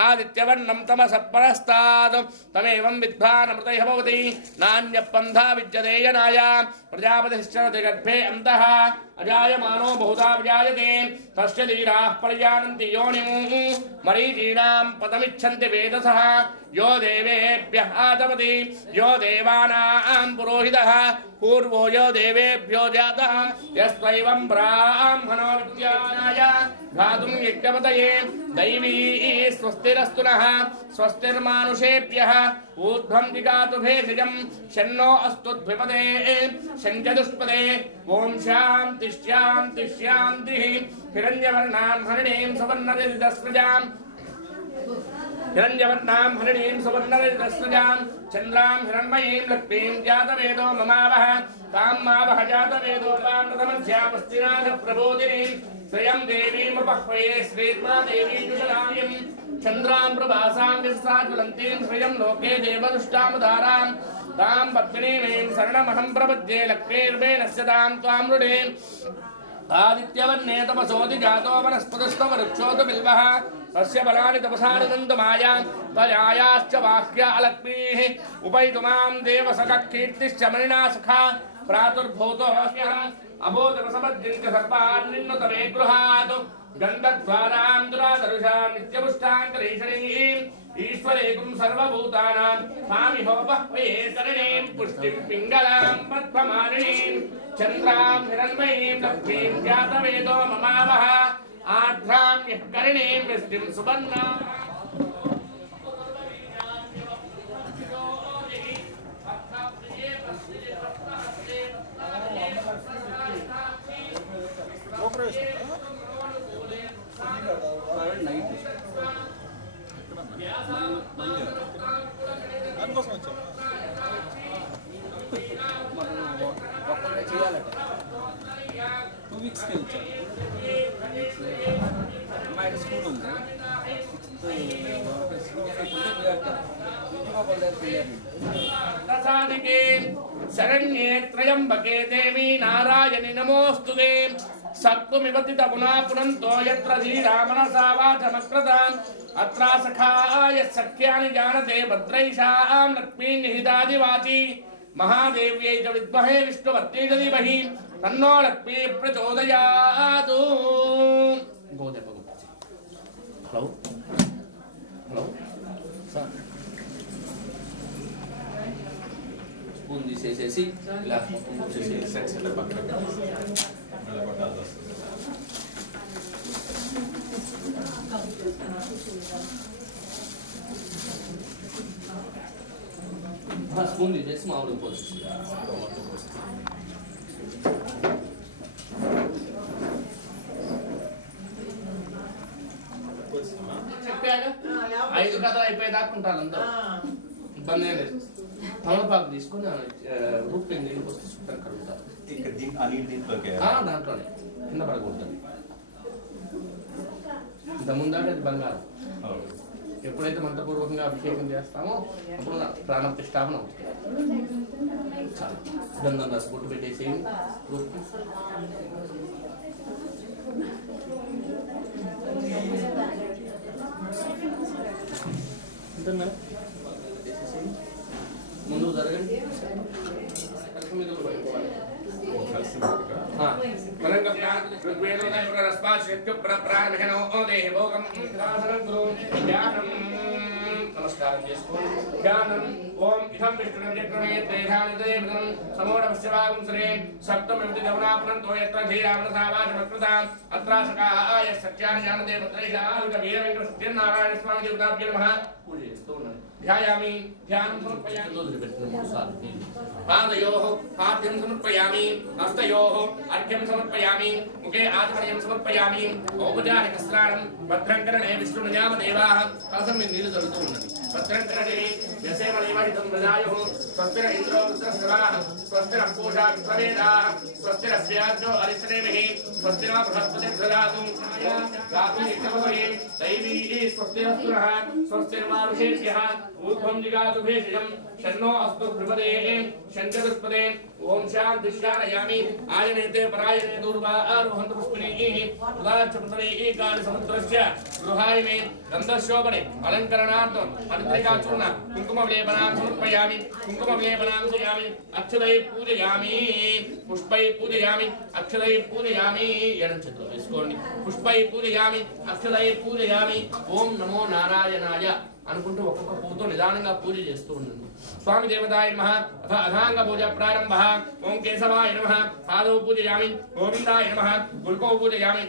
आदित्यवर्णं तमसः परस्तात् तमेवं विद्वान् अमृत इह भवति नान्यः पन्था विद्यते यनाय प्रजापतिश्चरति गर्भे अन्तः अजायमानो बहुधा विजायते तस्य धीराः पर्यानन्ति योनिं मरीचीनां पदमिच्छन्ति वेदसः यो देवेभ्यः आतपति यो देवानां पुरोहितः पूर्वो यो देवेभ्यो जातः यस्त्वैवं ब्राह्मणो विद्यानाय घातुं यज्ञपतये दैवी स्वस्तिरस्तु नः स्वस्तिर्मानुषेभ्यः ऊर्ध्वं दिगातु भेषजं शन्नो अस्तु द्विपदे शञ्चतुष्पदे ॐ शान्ति शान्ति शान्तिः हिरण्यवर्णां हरिणीं सुवर्णरजतस्रजां हिरण्यवर्णां हरिणीं सुवर्णरजतस्रजां चन्द्रां हिरण्मयीं लक्ष्मीं जातवेदो ममावह तां मावह जातवेदो तां प्रथमस्यामस्तिनाथ प्रबोधिनीं श्रियं देवीमुपह्वये श्रीत्वा देवी जुषलायं चन्द्रां प्रभासां विश्वाज्वलन्तीं श्रियं लोके देवदुष्टामुदारां तां पत्नीमीं शरणमहं प्रपद्ये लक्ष्मीर्वेणस्य तां त्वां मृडे आदित्यवर्णे तपसोऽधि जातो वनस्पतिस्त्ववृक्षोऽतु बिल्वः तस्य बलानि तपसानुदन्तु मायां त्वयायाश्च बाह्या अलक्ष्मीः उपैतुमां देवसखकीर्तिश्च मणिना सखा प्रातुर्भूतोऽस्म्यः अबोधवसमद्यञ्च सर्वान्निन्नुतमे गृहात् गन्धद्वारां दुरादरुषां नित्यपुष्टान्तरीषणीम् ईश्वरेकुं सर्वभूतानां स्वामिहोपह्वये करणीं पुष्टिं पिङ्गलां पद्ममालिनीं चन्द्रां हिरण्मयीं लक्ष्मीं जातवेदो ममावह आध्रां यः करणीं वृष्टिं सुवर्णां దానికోసం వచ్చాము. చేయాలట 2 వీక్స్కి వచ్చాను. అమ్మాయి స్కూల్ ఉంది तथादिके शरण्ये त्र्यम्बके देवी नारायणि नमोऽस्तुते सत्त्वमिवति पुनः पुनन्तो यत्र धीरा मनसा वाचमक्रताम् अत्रा सखाय सख्यानि जानते भद्रैषां लक्ष्मीं निहितादिवाची महादेव्यै च विद्महे विष्णुपत्न्यै च धीमहि तन्नो लक्ष्मी प्रचोदयात्। हेलो हेलो సార్ స్పూన్ తీసేసేసి ఇలా మొత్తం వచ్చేసి సెట్స్ ఇలా పక్కన నిలబడాల్సి వస్తుంది. స్పూన్ తీసేసి మామూలుగా పోస్తుంది. చెప్పాక 5 కథలు అయిపోయేదాకా ఉంటారు అందరూ, ఇబ్బంది ఏం లేదు. తమలపాకు తీసుకొని రూపాయి నీళ్ళు పోస్తే శుభ్రం కలుగుతారు. ఇక్కడ దీని ఆ నీళ్ళు దీంట్లోకి దాంట్లోనే కింద పడకూడదు. ఇంత ముందంటే అది బంగారం. ఎప్పుడైతే మంత్రపూర్వకంగా అభిషేకం చేస్తామో అప్పుడు ప్రాణప్రతిష్ఠాపన అవుతుంది. గంధం రాసి బొట్టు పెట్టేసేయండి. ముందుకు జరగండి. నమస్కారం చేసుకోండి. ధ్యానం ఓం ఇదం విష్ణు విక్రమేత్రేధానిదేవం సమోఢవస్యవాగం శ్రీ సప్తమితి దవనాపనంతో యత్ర ధీరామనసావాచమకృతాం అత్రాసకాయ సత్యాన్ని జ్ఞానదేవత్రైషాయుధ వీరవేంద్ర సత్యనారాయణ స్వామి దేవతాభ్యో నమః. పూజ చేస్తూ ఉన్నాను. ధ్యాయామి. ధ్యానం సమర్పయామి. పాదయోః పాద్యం సమర్పయామి. హస్తయోః అర్ఘ్యం సమర్పయామి. ముఖే ఆచమనీయం సమర్పయామి. ఔపచారిక స్నానం. భద్రంకరణే విష్ణునామదేవాః. కలసం మీద నీళ్లు జరుగుతూ ఉన్నది. భద్రంకరణే యసేమనివాహితం ప్రజాయుః. స్వస్తిర ఇంద్రో వృత్రస్రవాః. స్వస్తిర పూషా విశ్వవేదాః. స్వస్తిరస్యార్జో అరిశ్రేమిః. స్వస్తిరా బృహస్పతిర్దదాతు. గాతుం ఇక్షవసే దైవీ స్వస్తిరస్తునః. స్వస్తిర్మానుషేభ్యః ఊర్ధ్వం జిగాతు భేషజం. షన్నో అస్తు బృహదే శంకరుస్పదే. ఓం శాంతి శారయామి. ఆయనేతే పరాయణే దూర్వారోహంతు పుష్పిణీః. ఉదాచపతనే కాళి సముద్రస్య గృహాయమే గంధశోభనే అలంకరణార్థం పవిత్రికాచూర్ణ కుంకుమ విలేపనాం సమర్పయామి. కుంకుమ విలేపనాం చేయామి. అక్షతై పూజయామి. పుష్పై పూజయామి. అక్షతై పూజయామి. ఎడం చేతిలో వేసుకోండి. పుష్పై పూజయామి. అక్షతై పూజయామి. ఓం నమో నారాయణాయ అనుకుంటూ ఒక్కొక్క పూతో నిదానంగా పూజ చేస్తూ ఉండండి. స్వామి దేవతాయ నమః. అథాంగ పూజ ప్రారంభ. ఓం కేశవాయ నమః. పాదౌ పూజయామి. గోవిందాయ నమః. గుల్కౌ పూజయామి.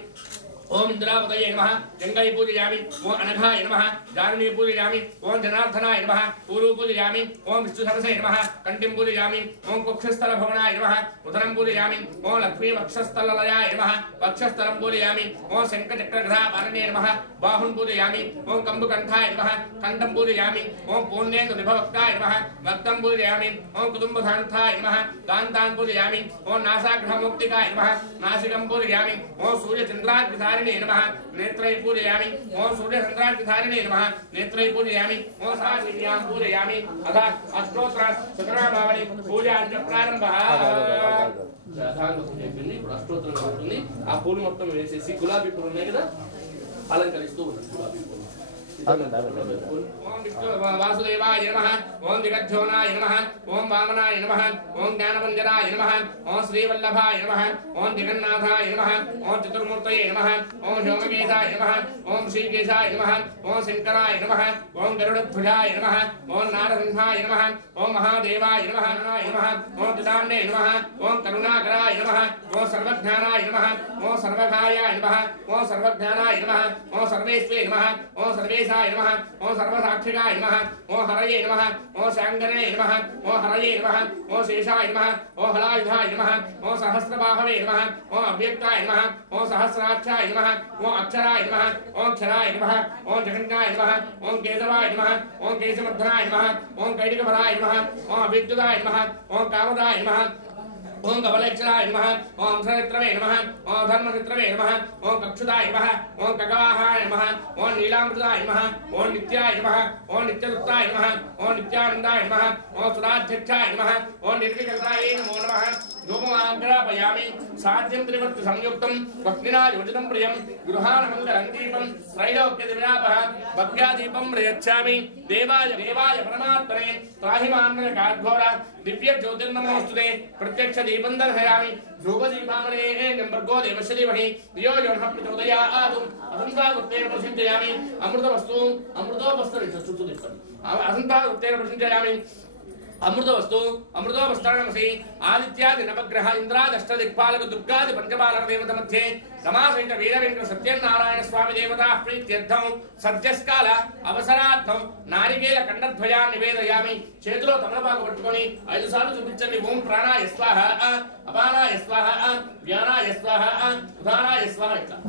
ఓం ఇంద్రావతయే నమః. జంగై పూజయామి. ఓం అనఘాయ నమః. జానుని పూజయామి. ఓం జనార్దనాయ నమః. పూరు పూజయామి. ఓం విష్ణుసరసే నమః. కంఠిం పూజయామి. ఓం కుక్షస్థల భవనాయ నమః. ఉదరం పూజయామి. ఓం లక్ష్మీ వక్షస్థలలయాయ నమః. వక్షస్థలం పూజయామి. ఓం శంఖచక్రగదాపారణే నమః. బాహున్ పూజయామి. ఓం కంబుకంఠాయ నమః. కంఠం పూజయామి. ఓం పూర్ణేందు నిభవక్తాయ నమః. వక్తం పూజయామి. ఓం కుటుంబధాంతాయ నమః. దాంతాన్ పూజయామి. ఓం నాసాగ్రహముక్తికాయ నమః. నాసికం పూజయామి. ఓం సూర్యచంద్రాగ్నిధారిణే నమః. నేత్రై పూజయామి. ఓం సూర్యచంద్రాగ్నిధారిణే నమః. నేత్రై పూజయామి. ఓం సాశిన్యాం పూజయామి. అథ అష్టోత్తర శతనామావళి పూజాంచ ప్రారంభః. ఇప్పుడు అష్టోత్తరం ఉంటుంది. ఆ పూలు మొత్తం వేసేసి గులాబీ పూలు ఉన్నాయి కదా అలంకరిస్తూ ఉంటుంది. గులాబీ పూలు ఓం విష్ణు వాసుదేవాయ నమః. ఓం దిగజ్జోనాయ నమః. ఓం వామనాయ నమః. ఓం జ్ఞానమంజరాయ నమః. ఓం శ్రీవల్లభాయ నమః. ఓం జగన్నాథాయ నమః. ఓం చతుర్మూర్తయే నమః. ఓం శోమకేశాయ నమః. ఓం శ్రీకేశాయ నమః. ఓం శంకరాయ నమః. ఓం గరుడధ్వజాయ నమః. ఓం నారసింహాయ నమః. ఓం మహాదేవాయ నమః. ఓం దుదాన్నే నమః. ఓం కరుణాకరాయ నమః. ఓం సర్వజ్ఞానాయ నమః. ఓం సర్వకాయాయ నమః. ఓం సర్వజ్ఞానాయ నమః. ఓం సర్వేశ్వే నమః. ఓం సర్వేశాయ నమః. ఓం సర్వసాక్షికాయ నమః. ఓం హరయే నమః. ఓం శాంగనే నమః. ఓం హరయే నమః. ఓం శేషాయ నమః. ఓం హలాయుధాయ నమః. ఓం సహస్రబాహవే నమః. ఓం అవ్యక్తాయ నమః. ఓం సహస్రాక్షాయ నమః. ఓం అక్షరాయ నమః. ఓం క్షరాయ నమః. ఓం జగన్నాయ నమః. ఓం కేశవాయ నమః. ఓం కేశవర్ధనాయ నమః. ఓం కైడికవరాయ నమః. ఓం అవిద్యుదాయ నమః. ఓం కామదాయ నమః. ఓం కమలేక్షరాయ నమః. ఓం అంశనిత్రవే నమః. ఓం ధర్మనిత్రవే నమః. ఓం కక్షుదాయ నమః. ఓం కగవాహాయ నమః. ఓం నీలామృతాయ నమః. ఓం నిత్యాయ నమః. ఓం నిత్యదుప్తాయ నమః. ఓం నిత్యానందాయ నమః. ఓం సురాధ్యక్షాయ నమః. ఓం నిర్వికల్పాయ నమో నమః. ధూపమాగ్రాపయామి. సాధ్యం త్రివర్తి సంయుక్తం భక్తినా యోజితం ప్రియం గృహానమంగళం దీపం త్రైలోక్యదివ్యాపః భక్త్యాదీపం ప్రయచ్చామి. దేవాయ దేవాయ పరమాత్మనే త్రాహిమాన్య కాఘోర దివ్య జ్యోతిర్నమోస్తుతే. ప్రత్యక్ష దీపం దర్శయామి. ధూపదీపామనే గంబర్గో దేవశ్రీమహి దియోజోహ ప్రచోదయాతు. అసంతావృత్తేన ప్రసించయామి. అమృతవస్తు అమృతోపస్తరి చుట్టూ తిప్పండి. అసంతావృత్తేన ప్రసించయామి. అమృతవస్తు అమృతోపస్తరణమసి. ఆదిత్యాది నవగ్రహ ఇంద్రాదష్టదిక్పాలక దుర్గాది పంచపాలక దేవత మధ్యే సమాసహిత వీరవేంద్ర సత్యనారాయణ స్వామి దేవతా ప్రీత్యర్థం సద్యస్కాల అవసరార్థం నారికేల ఖండద్వయాన్ని నివేదయామి. చేతిలో తమలపాకు పట్టుకొని 5 సార్లు చూపించండి. ఓం ప్రాణాయ స్వాహ. అపానాయ స్వాహ. వ్యానాయ స్వాహ. ఉదానాయ స్వాహ. ఇట్లా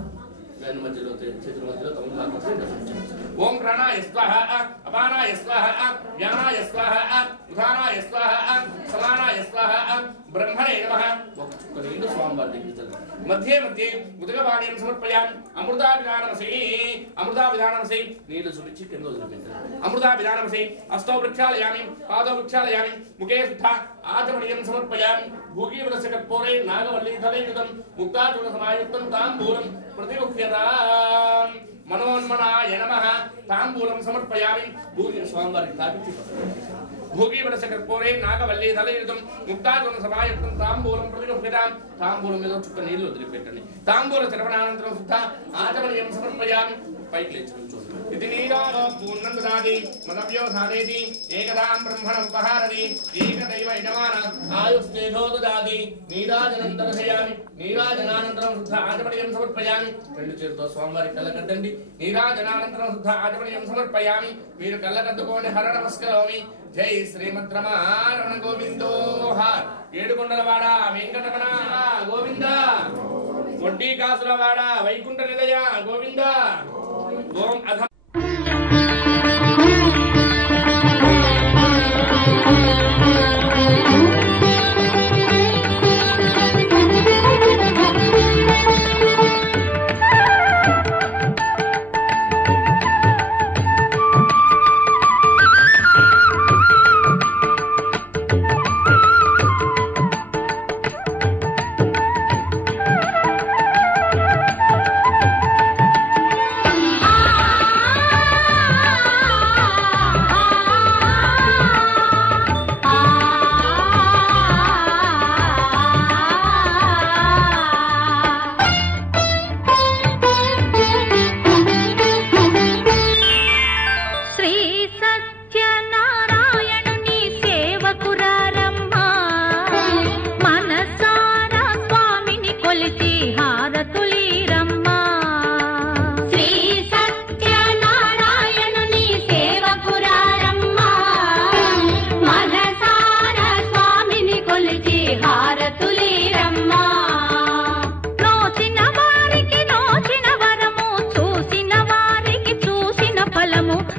మధ్యలో చేతుల మధ్యలో తమలపాకు. ఓం ప్రాణాయ స్వాహ. అపానాయ స్వాహ. వ్యానాయ స్వాహ. ఉదానాయ స్వాహ. సమానాయ స్వాహ. బ్రహ్మణే నమః. ఒక చుక్క నీళ్లు స్వామివారి స్వామివారి దగ్గర మధ్య మధ్య ఉదకపానీయం సమర్పయామి అమృతాభిధానమసి నీళ్లు చూపించి కింద వదిలిపెట్టాలి అమృతాభిధానమసి హస్తో వృక్షాలయామి పాదో వృక్షాలయామి ముఖే శుద్ధ ఆచమనీయం సమర్పయామి భూగీవరస్య కర్పూరే నాగవల్లి ఫలయుతం ముక్తాచూర్ణ సమాయుక్తం తాంబూలం ప్రతిముఖ్యతాం మనోన్మనాయ నమః తాంబూలం సమర్పయామి భూగి స్వామివారికి తాపించి భూగీవరస్య కర్పూరే నాగవల్లి ఫలయుతం ముక్తాచూర్ణ సమాయుక్తం తాంబూలం ప్రతిముఖ్యతాం తాంబూలం మీద చుక్క నీళ్లు వదిలిపెట్టండి తాంబూల శ్రవణానంతరం శుద్ధ ఆచమనీయం సమర్పయామి పైకి లేచి కూర్చోండి ఇది నీరాలో పూర్ణందాది మనవ్యో సాధేతి ఏకదాం బ్రహ్మణం ఉపహారది ఏకదైవ యజమాన ఆయుస్తేజోదాది నీరాజనం దర్శయామి నీరాజనానంతరం శుద్ధ ఆచమనీయం సమర్పయామి రెండు చేతులతో స్వామివారి కళ్ళకద్దండి నీరాజనానంతరం శుద్ధ ఆచమనీయం సమర్పయామి మీరు కళ్ళకద్దుకోండి హర నమస్కరోమి జై శ్రీమద్రమణ గోవిందో ఏడుకొండలవాడ వెంకటరమణ గోవింద వడ్డీ కాసులవాడ వైకుంఠ నిలయ గోవింద ఓం అధ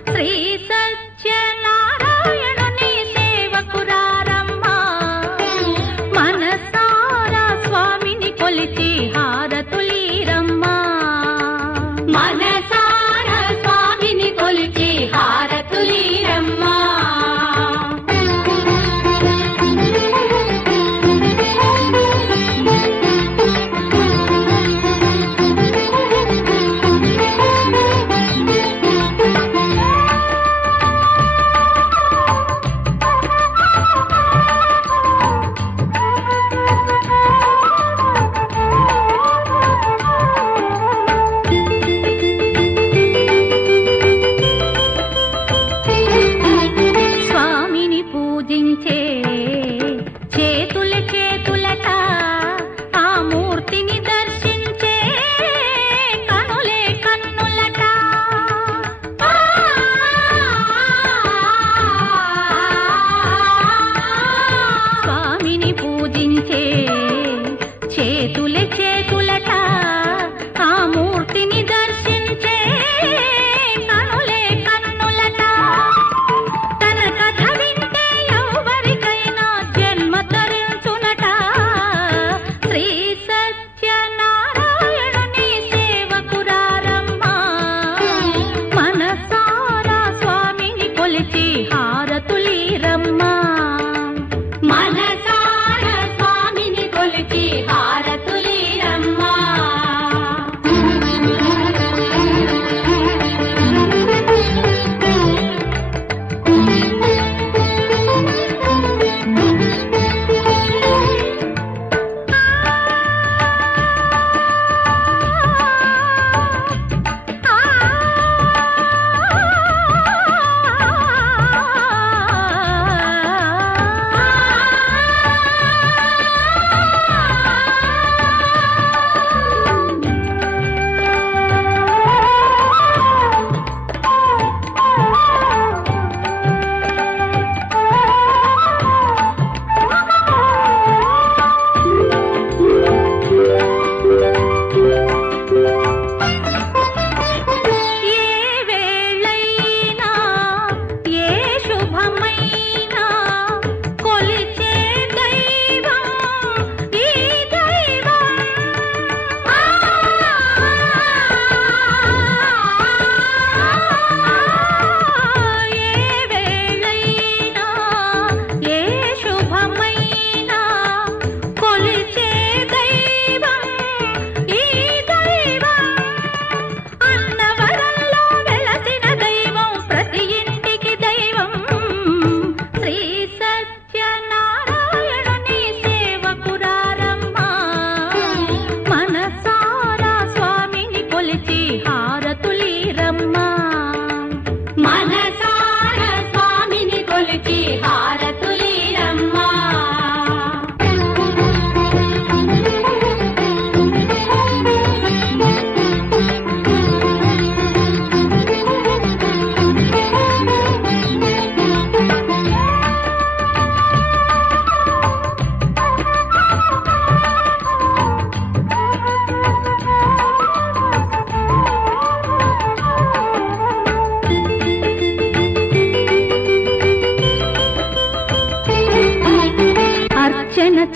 శ్రీ సత్య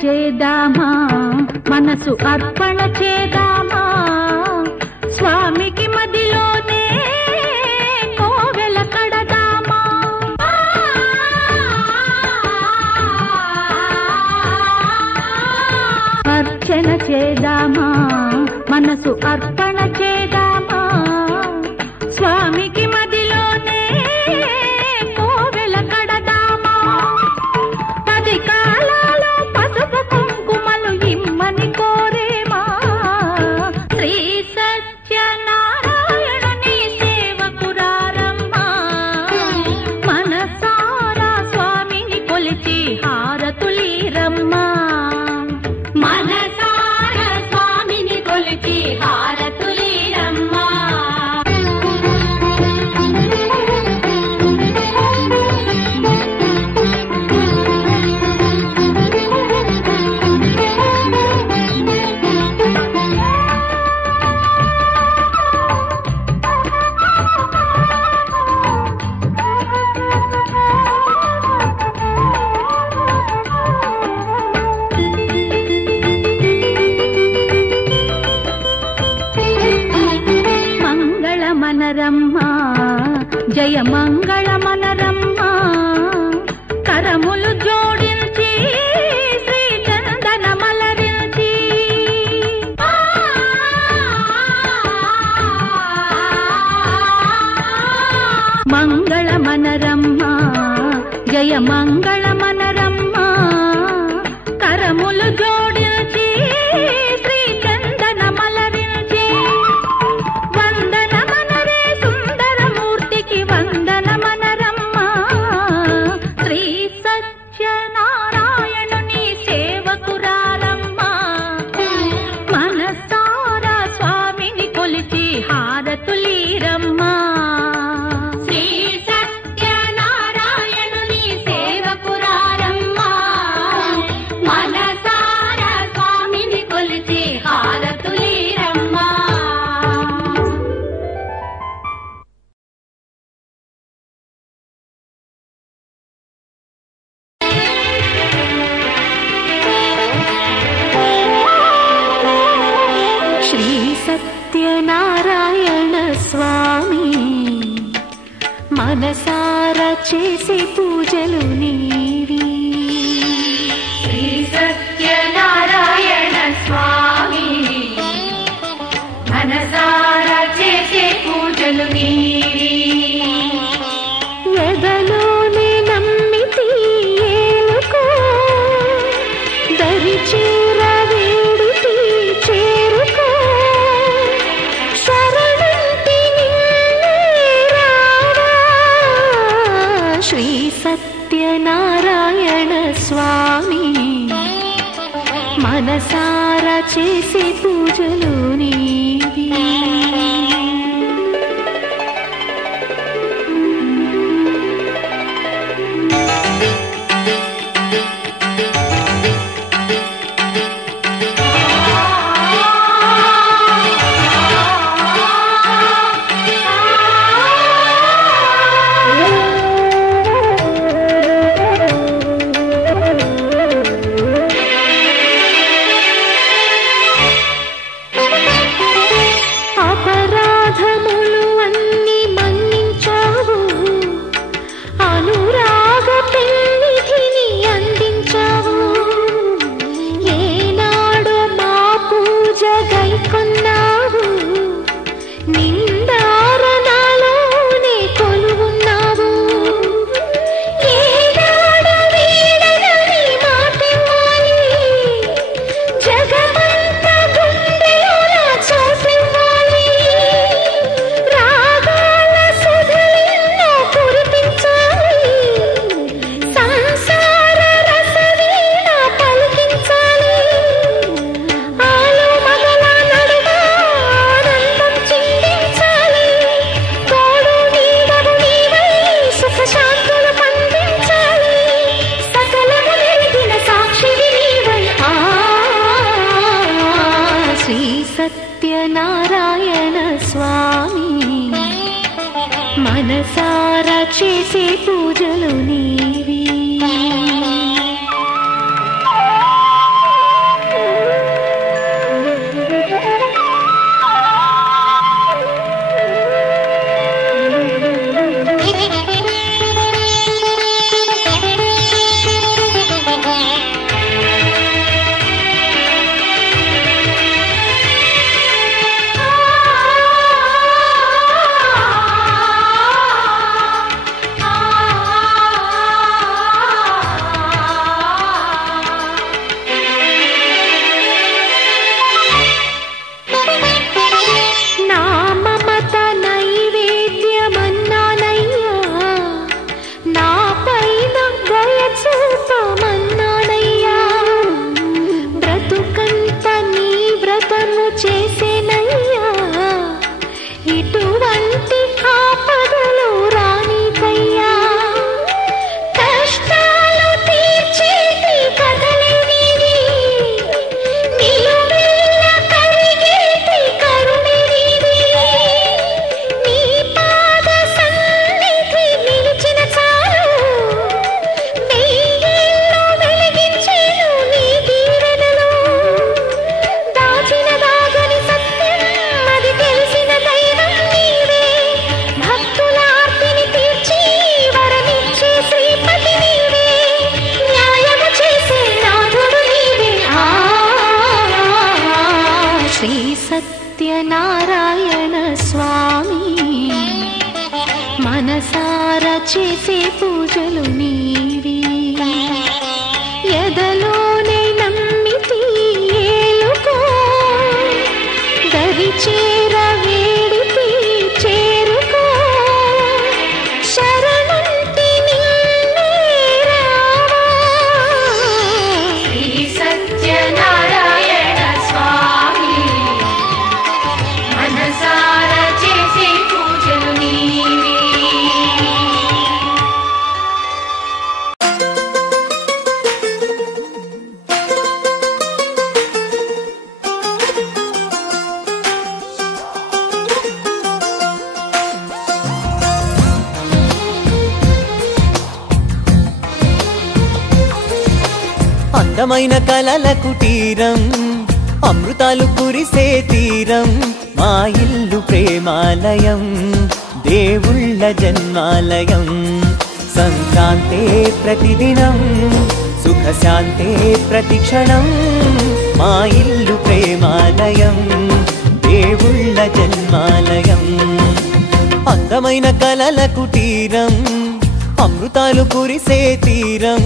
చేదామా మనసు అర్పణ చేదామా స్వామికి మదిలోనే కోవెల కడదామా అర్చన చేదామా మనసు అర్పణ చేదామా స్వామికి మదిలోనే కోవెల కడదామా 10 కాలాలు పసుపు కుంకుమలు ఇమ్మని కోరేమా శ్రీ సత్యనారాయణుని సేవకురారమ్మా మనసారా స్వామిని కొలిచి హారతులీరమ్మా మనసారా స్వామిని కొలిచి హారతులీరమ్మా మంగళమనరమ్మా జయ మంగళమనరమ్మా కరములు జోడించి శ్రీ చందన మలరించి మంగళమనరమ్మా జయ మంగళమనరమ్మా కరములు జోడించి శ్రీ చందన మలరించి వందనమనరే సుందరమూర్తికి వందనమనరమ్మా శ్రీ సత్యనారాయణుని సేవకురారమ్మా మనసారా స్వామిని కొలిచి హారతులీరమ్మా శ్రీ సత్యనారాయణుని సేవకురారమ్మా మనసారా స్వామిని కొలిచి హారతులీరమ్మా శ్రీ సత్యనారాయణ స్వామి మనసారా చేసే పూజలు నీవి శ్రీ సత్యనారాయణ స్వామి మనసారా చేసే పూజలు నీవి ఎదలోనే నమ్మితి ఏలుకో దరి చేర వేడితి చేరుకో శరణంటి నిన్నే రావా శ్రీ సత్యనారాయణ స్వామి మనసారా చేసే పూజలు నీవి అపరాధములు అన్ని మన్నించావు అనురాగ పెన్నిధిని అందించావు ఏనాడు మా పూజ గైకొన్నావు నిందారణలోనే కొలువున్నావు ఏనాడు వీడనని మాటివ్వాలి జగమంత గుండెలోన చూసివ్వాలి రాగాల సుధలెన్నో కురిపించాలి సంసార రసవీణ పలికించాలి ఆలు మగల నడుమ ఆనందం చిందించాలి తోడు నీడవు నీవై సుఖ శాంతులు పండించాలి సకలము నెరిగిన సాక్షివి నీవై శ్రీ సత్యనారాయణ స్వామి మనసారా చేసే పూజలు నీవి పూజలు నీవి ఎదలోనే నమ్మితి ఏలుకో దరి చేర వేడితి చేరుకో శరణంటి నిన్నే రావా శ్రీ సత్యనారాయణ స్వామి మనసార చేసే పూజలు నీవి అందమైన కలల కుటీరం అమృతాలు కురిసే తీరం మా ఇల్లు ప్రేమాలయం దేవుళ్ళ జన్మాలయం సంక్రాంతే ప్రతిదినం సుఖశాంతే ప్రతిక్షణం మా ఇల్లు ప్రేమాలయం దేవుళ్ళ జన్మాలయం అందమైన కలల కుటీరం అమృతాలు కురిసే తీరం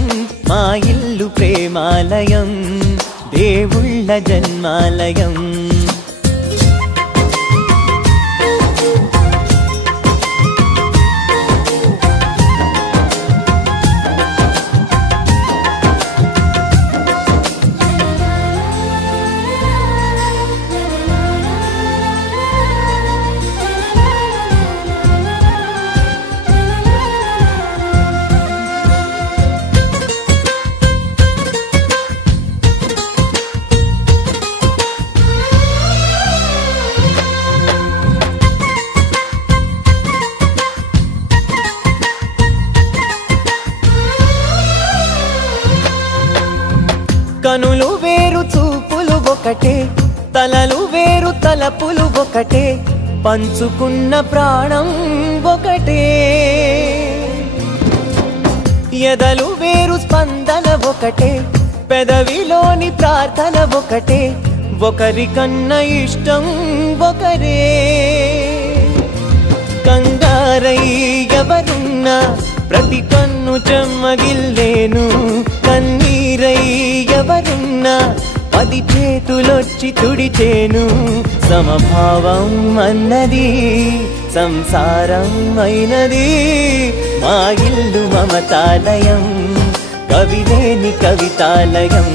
మా ఇల్లు ప్రేమాలయం దేవుళ్ళ జన్మాలయం కనులు వేరు చూపులు ఒకటే తలలు వేరు తలపులు ఒకటే పంచుకున్న ప్రాణం ఒకటే ఎదలు వేరు స్పందన ఒకటే పెదవిలోని ప్రార్థన ఒకటే ఒకరికన్నా ఇష్టం ఒకరే కంగారై ఎవరున్నా ప్రతి కన్ను చెమ్మగిల్లేను కన్నీరై ఎవరున్నా 10 చేతులొచ్చి తుడిచేను సమభావం అన్నది సంసారం అయినది మా ఇల్లు మమతాలయం కవిలేని కవితాలయం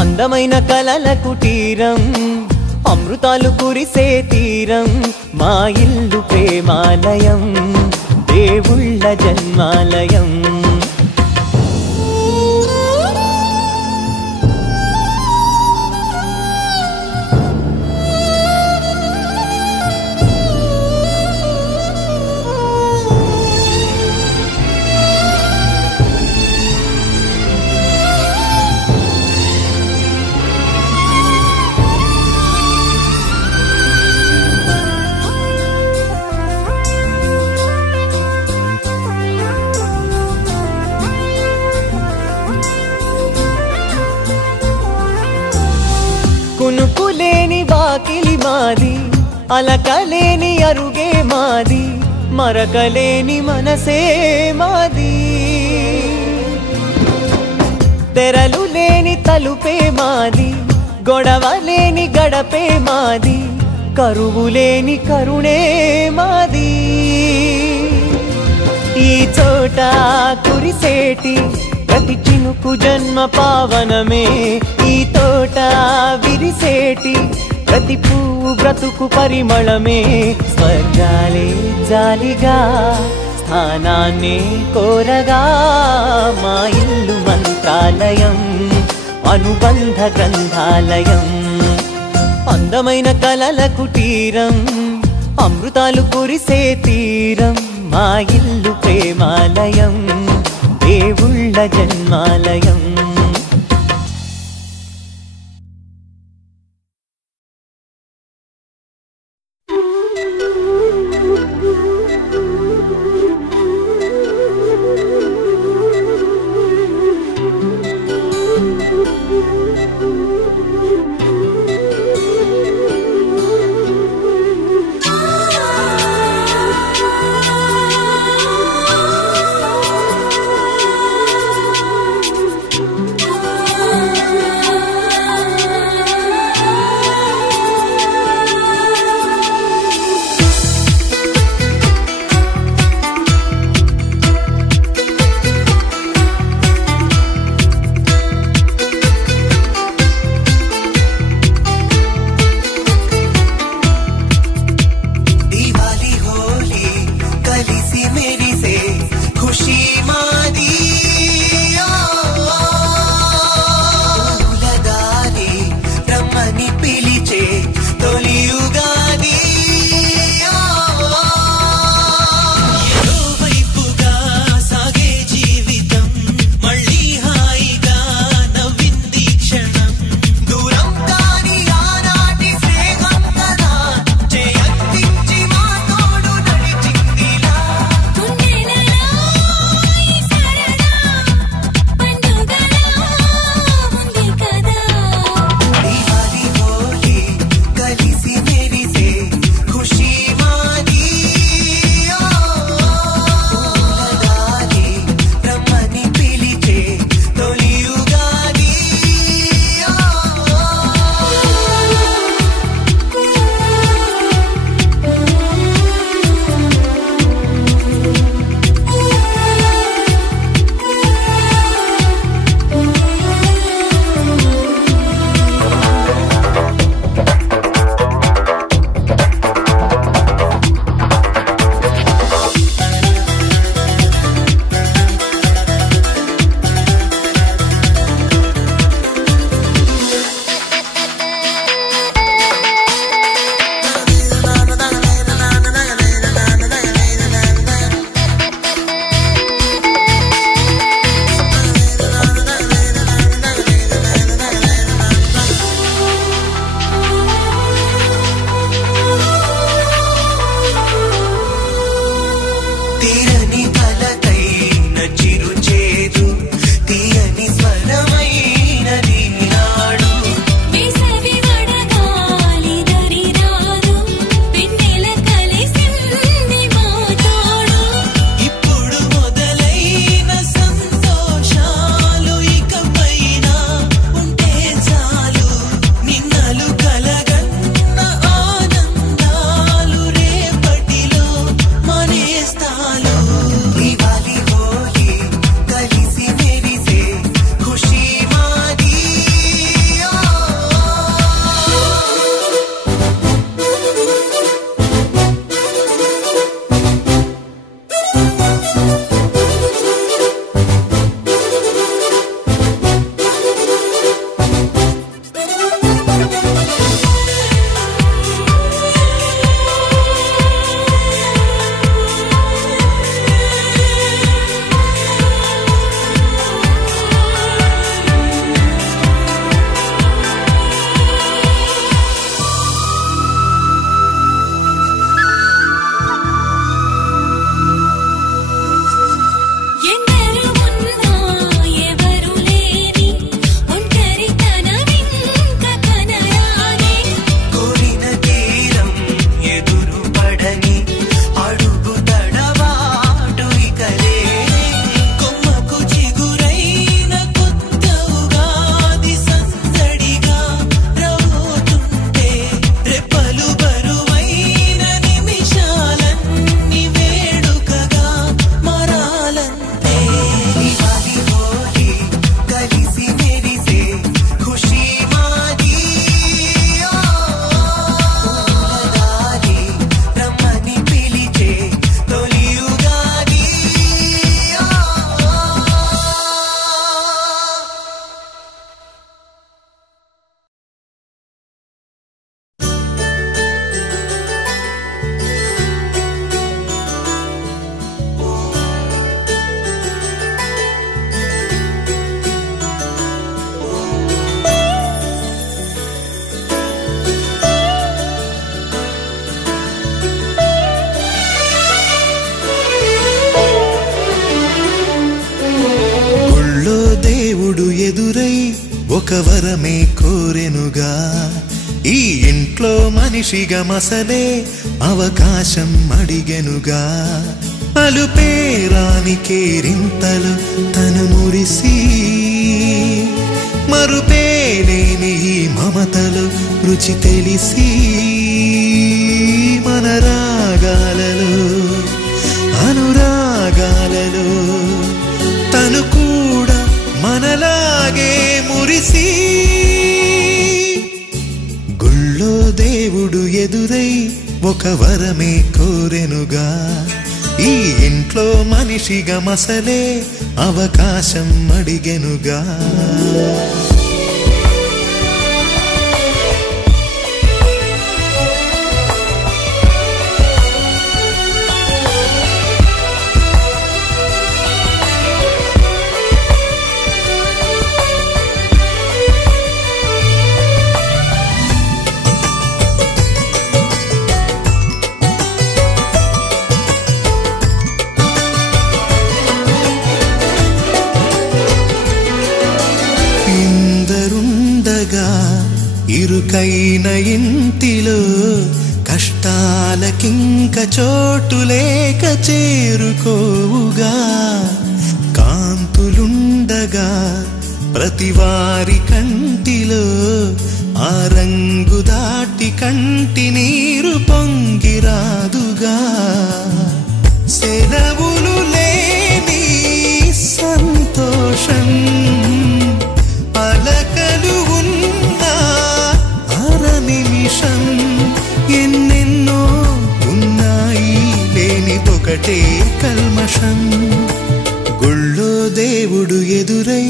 అందమైన కలల కుటీరం అమృతాలు కురిసే తీరం మా ఇల్లు ప్రేమాలయం దేవుళ్ళ జన్మాలయం కునుకులేని వాకిలి మాది అలకలేని అరుగే మాది మరకలేని మనసే మాది తెరలు లేని తలుపే మాది గొడవ లేని గడపే మాది కరువు లేని కరుణే మాది ఈ చోట కురిసేటి ప్రతి చినుకు జన్మ పావనమే ఈ తోట విరిసేటి ప్రతి పువ్వు బ్రతుకు పరిమళమే స్వర్గాలే జాలిగా స్థానాన్ని కోరగా మా ఇల్లు మంత్రాలయం అనుబంధ గ్రంథాలయం అందమైన కలల కుటీరం అమృతాలు కురిసే తీరం మా ఇల్లు ప్రేమాలయం దేవుళ్ళ జన్మాలయం ఒక వరమే కోరెనుగా. ఈ ఇంట్లో మనిషిగా మసలే అవకాశం అడిగెనుగా. అలుపేరాని కేరింతలు తను మురిసి, మరుపేలేని ఈ మమతలు రుచి తెలిసి, మన రాగాలలో అనురాగాలలో తను కూడా మనలాగే మురిసి. గుళ్ళో దేవుడు ఎదురై ఒక వరమే కోరెనుగా. ఈ ఇంట్లో మనిషిగా మసలే అవకాశం అడిగెనుగా. ఇరుకైన ఇంటిలో కష్టాలకింక చోటు లేక చేరుకోవుగా. కాంతులుండగా ప్రతివారి కంటిలో ఆ రంగు దాటి కంటి నీరు పొంగిరాదుగా. సెలవులు లేని సంతోషం పలకలు నిమిషం ఎన్నెన్నో ఉన్నాయి లేనిదొకటే కల్మషం. గుళ్ళో దేవుడు ఎదురై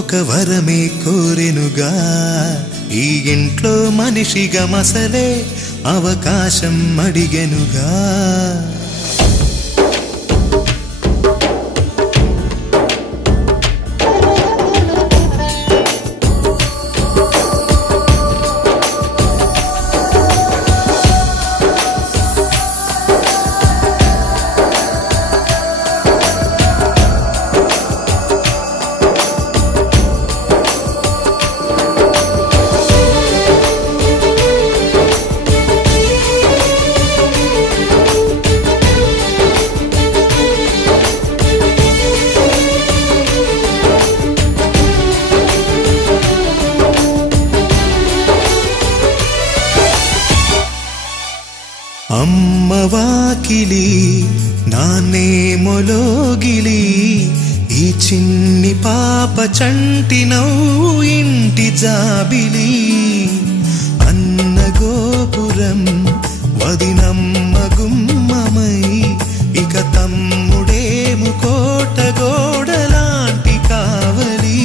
ఒక వరమే కోరెనుగా. ఈ ఇంట్లో మనిషిగా మసలే అవకాశం అడిగెనుగా. అమ్మవాకిలి నాన్నే మొలోగిలి, ఈ చిన్ని పాప చంటి నవ్వు ఇంటి జాబిలి. అన్న గోపురం వదినమ్మ గుమ్మమై, ఇక తమ్ముడేము కోట గోడలాంటి కావలి.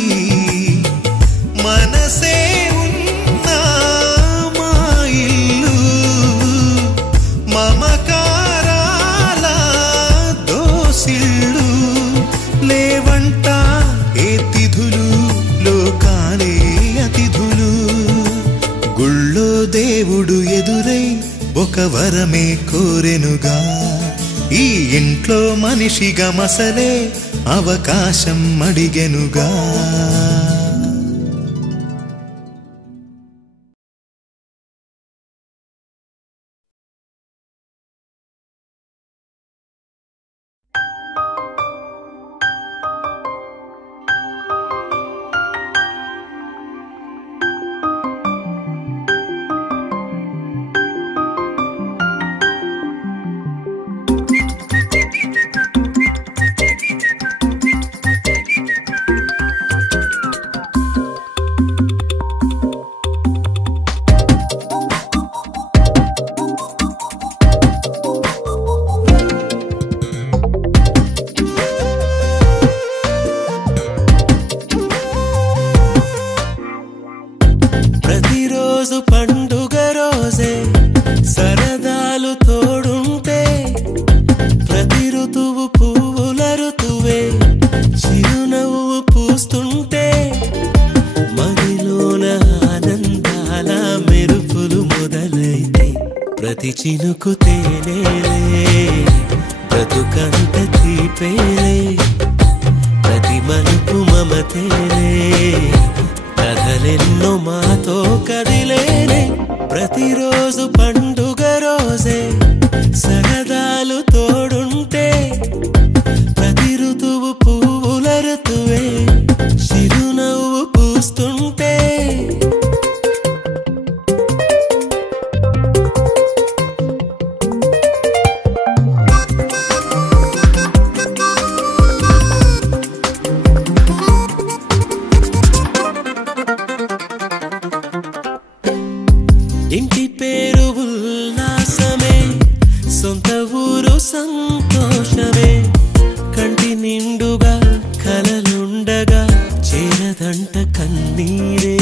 మనసే ఉన్నా మా ఇల్లు మమకారాల దోసిళ్ళు. లేవంట ఏ తిథులు లోకాలే అతిథులు. గుళ్ళో దేవుడు ఎదురై ఒక వరమే కోరెనుగా. ఈ ఇంట్లో మనిషిగా మసలే అవకాశం అడిగెనుగా. ప్రతి చినుకు తేనేలే బ్రతుకంత తీపేలే ప్రతి మలుపు మమతేలే కథలే నిండుగా కలలుండగా చేరదంట కన్నీరే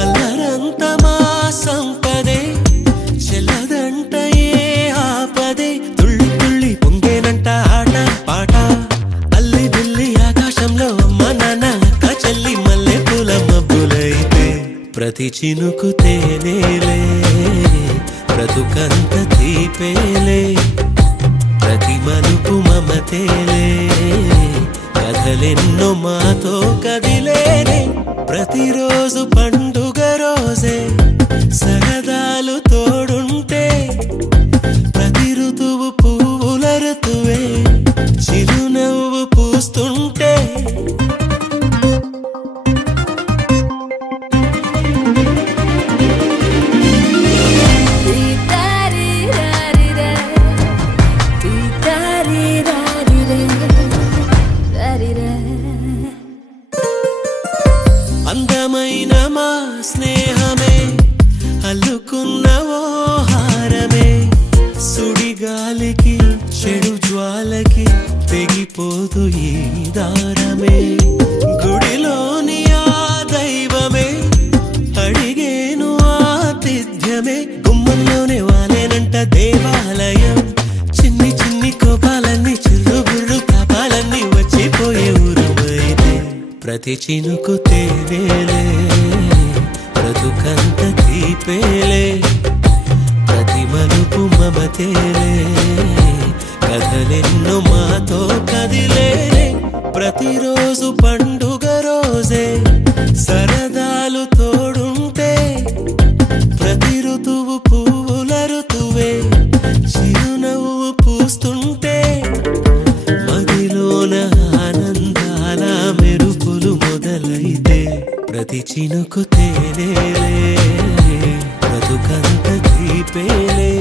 అల్లరంత మా సంపదే చెల్లదంట ఏ ఆపదే తుళ్ళి తుళ్ళి పొంగేనంట ఆట పాట అల్లి బిల్లి ఆకాశంలో అమ్మ నాన్న అక్క చెల్లి మల్లె పూల మబ్బులైతే ప్రతి చినుకు తేనేలే బ్రతుకంత తీపేలే ప్రతి మలుపు మమతేలే కథలెన్నో మాతో కదిలేనే ప్రతిరోజు పండుగ రోజే సరదాలు తోడుంటే ప్రతి ఋతువు పువ్వుల ఋతువే చిరునవ్వు పూస్తుంటే అందమైన మా స్నేహమే అల్లుకున్న ఓ హారమే సుడిగాలికి చెడు జ్వాలకి తెగిపోదు ఈ దారమే గుడిలోని ఆ దైవమే అడిగేను ఆతిథ్యమే గుమ్మంలోనే వాలేనంట దేవాలయం చిన్ని చిన్ని కోపాలన్నీ చిల్లు బుర్రు పాపాలన్నీ వచ్చిపోయే ఊరమైతే ప్రతి చినుకు తేనేలే బ్రతుకంత తీపేలే ప్రతి మలుపు మమతేలే కథలెన్నో మాతో కదిలేనే ప్రతిరోజు పండుగ రోజే సరదాలు తోడుంటే ప్రతి ఋతువు పువ్వుల ఋతువే చిరునవ్వు పూస్తుంటే మదిలోన ఆనందాల మెరుపులు మొదలైతే ప్రతి చినుకు తేనేలే బ్రతుకంత తీపేలే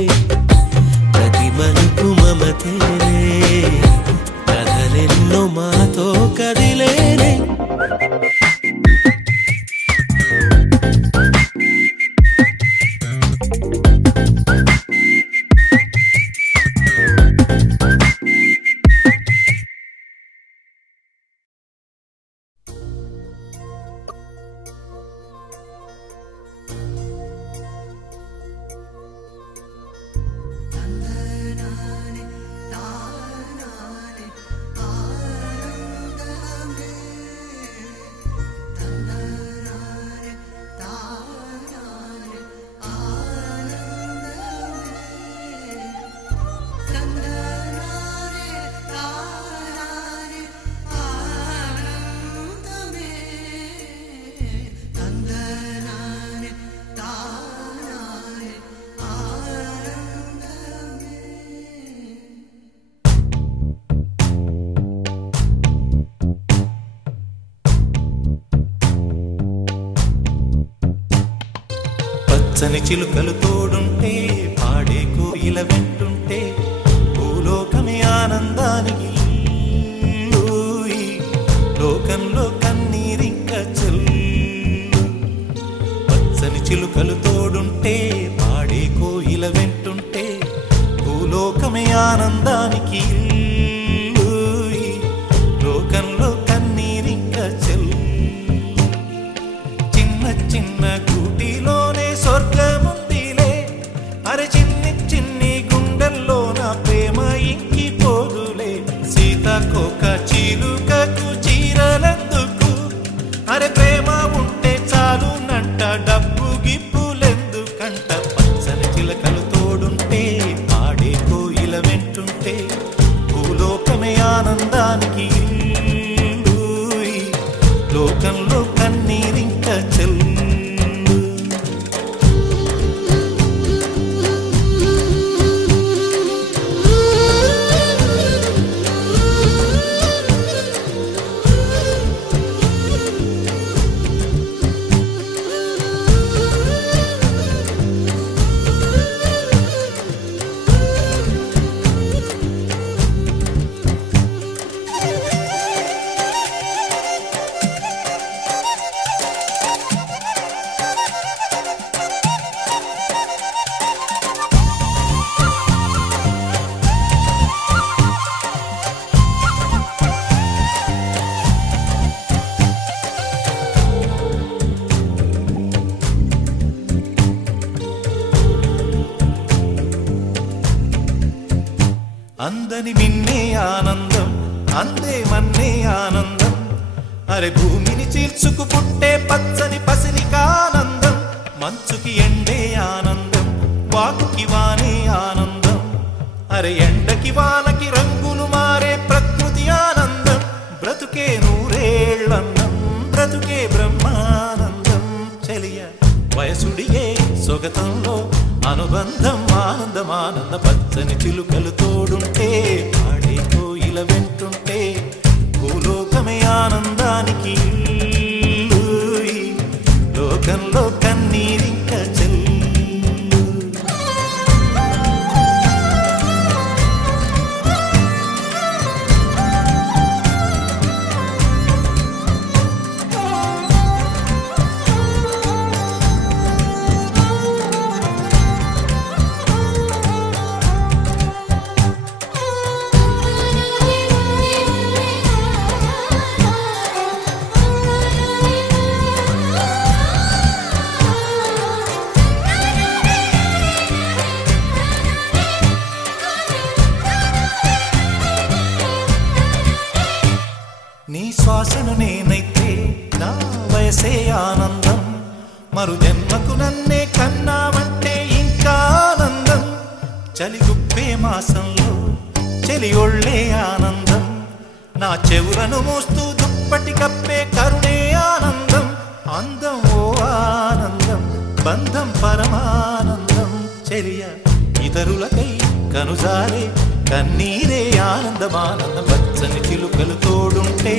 ప్రతి మలుపు మమతేలే కథలెన్నో మాతో కదిలేనే పచ్చని చిలుకలు తోడుంటే పాడే కోయిల వెంటుంటే భూలోకమే ఆనందానికి ఊయి, లోకంలో కన్నీరింక చెల్లు పచ్చని చిలుకలు తోడుంటే పాడే కోయిల వెంటుంటే భూలోకమే ఆనందానికి ఊయి, లోకంలో కన్నీరింక చెల్లు చిన్న చిన్న గూటిలోనే స్వర్గముందిలే అరే చిన్ని చిన్ని గుండెల్లో నా ప్రేమ ఇంకిపోదులే సీతాకోక చిలుకకు చీరలెందుకు అరే ప్రేమ ఉంటే చాలునంట డబ్బు గిప్పులెందుకంట పచ్చని చిలకలు తోడుంటే పాడే కోయిల వెంటుంటే భూలోకమే ఆనందానికి ఊయి, లోకంలో కన్నీరింక చెల్లు అందని మిన్నే ఆనందం అందే మన్నే ఆనందం అరే భూమిని చీల్చుకు పుట్టే పచ్చని పసిరికానందం మంచుకి ఎండే ఆనందం వాకుకి వానే ఆనందం అరే ఎండకి వానకి రంగులు మారే ప్రకృతి ఆనందం బ్రతుకే నూరేళ్ళన్నం బ్రతుకే బ్రహ్మానందం చెలియ వయసుడిగే సొగతంలో అనుబంధం ఆనందం ఆనంద పచ్చని చిలుకలు తోడుంటే ఆడే కోయిల వెంటుంటే భూలోకమే ఆనందానికి ఇల్లు. ఈ లోకంలో కన్నీరింక చెల్లు. నీ శ్వాసను నేనైతే నా వయసే ఆనందం మరు జన్మకు నన్నే కన్నావంటే ఇంకా ఆనందం చలిగుప్పే మాసంలో చలి ఒళ్ళే ఆనందం నా చెవులను మోస్తూ దుప్పటి కప్పే కరుణే ఆనందం అందం ఓ ఆనందం బంధం పరమానందం చెలియ ఇతరులకై కనుజారే కన్నీరే ఆనందమానందం పచ్చని చిలుకలు తోడుంటే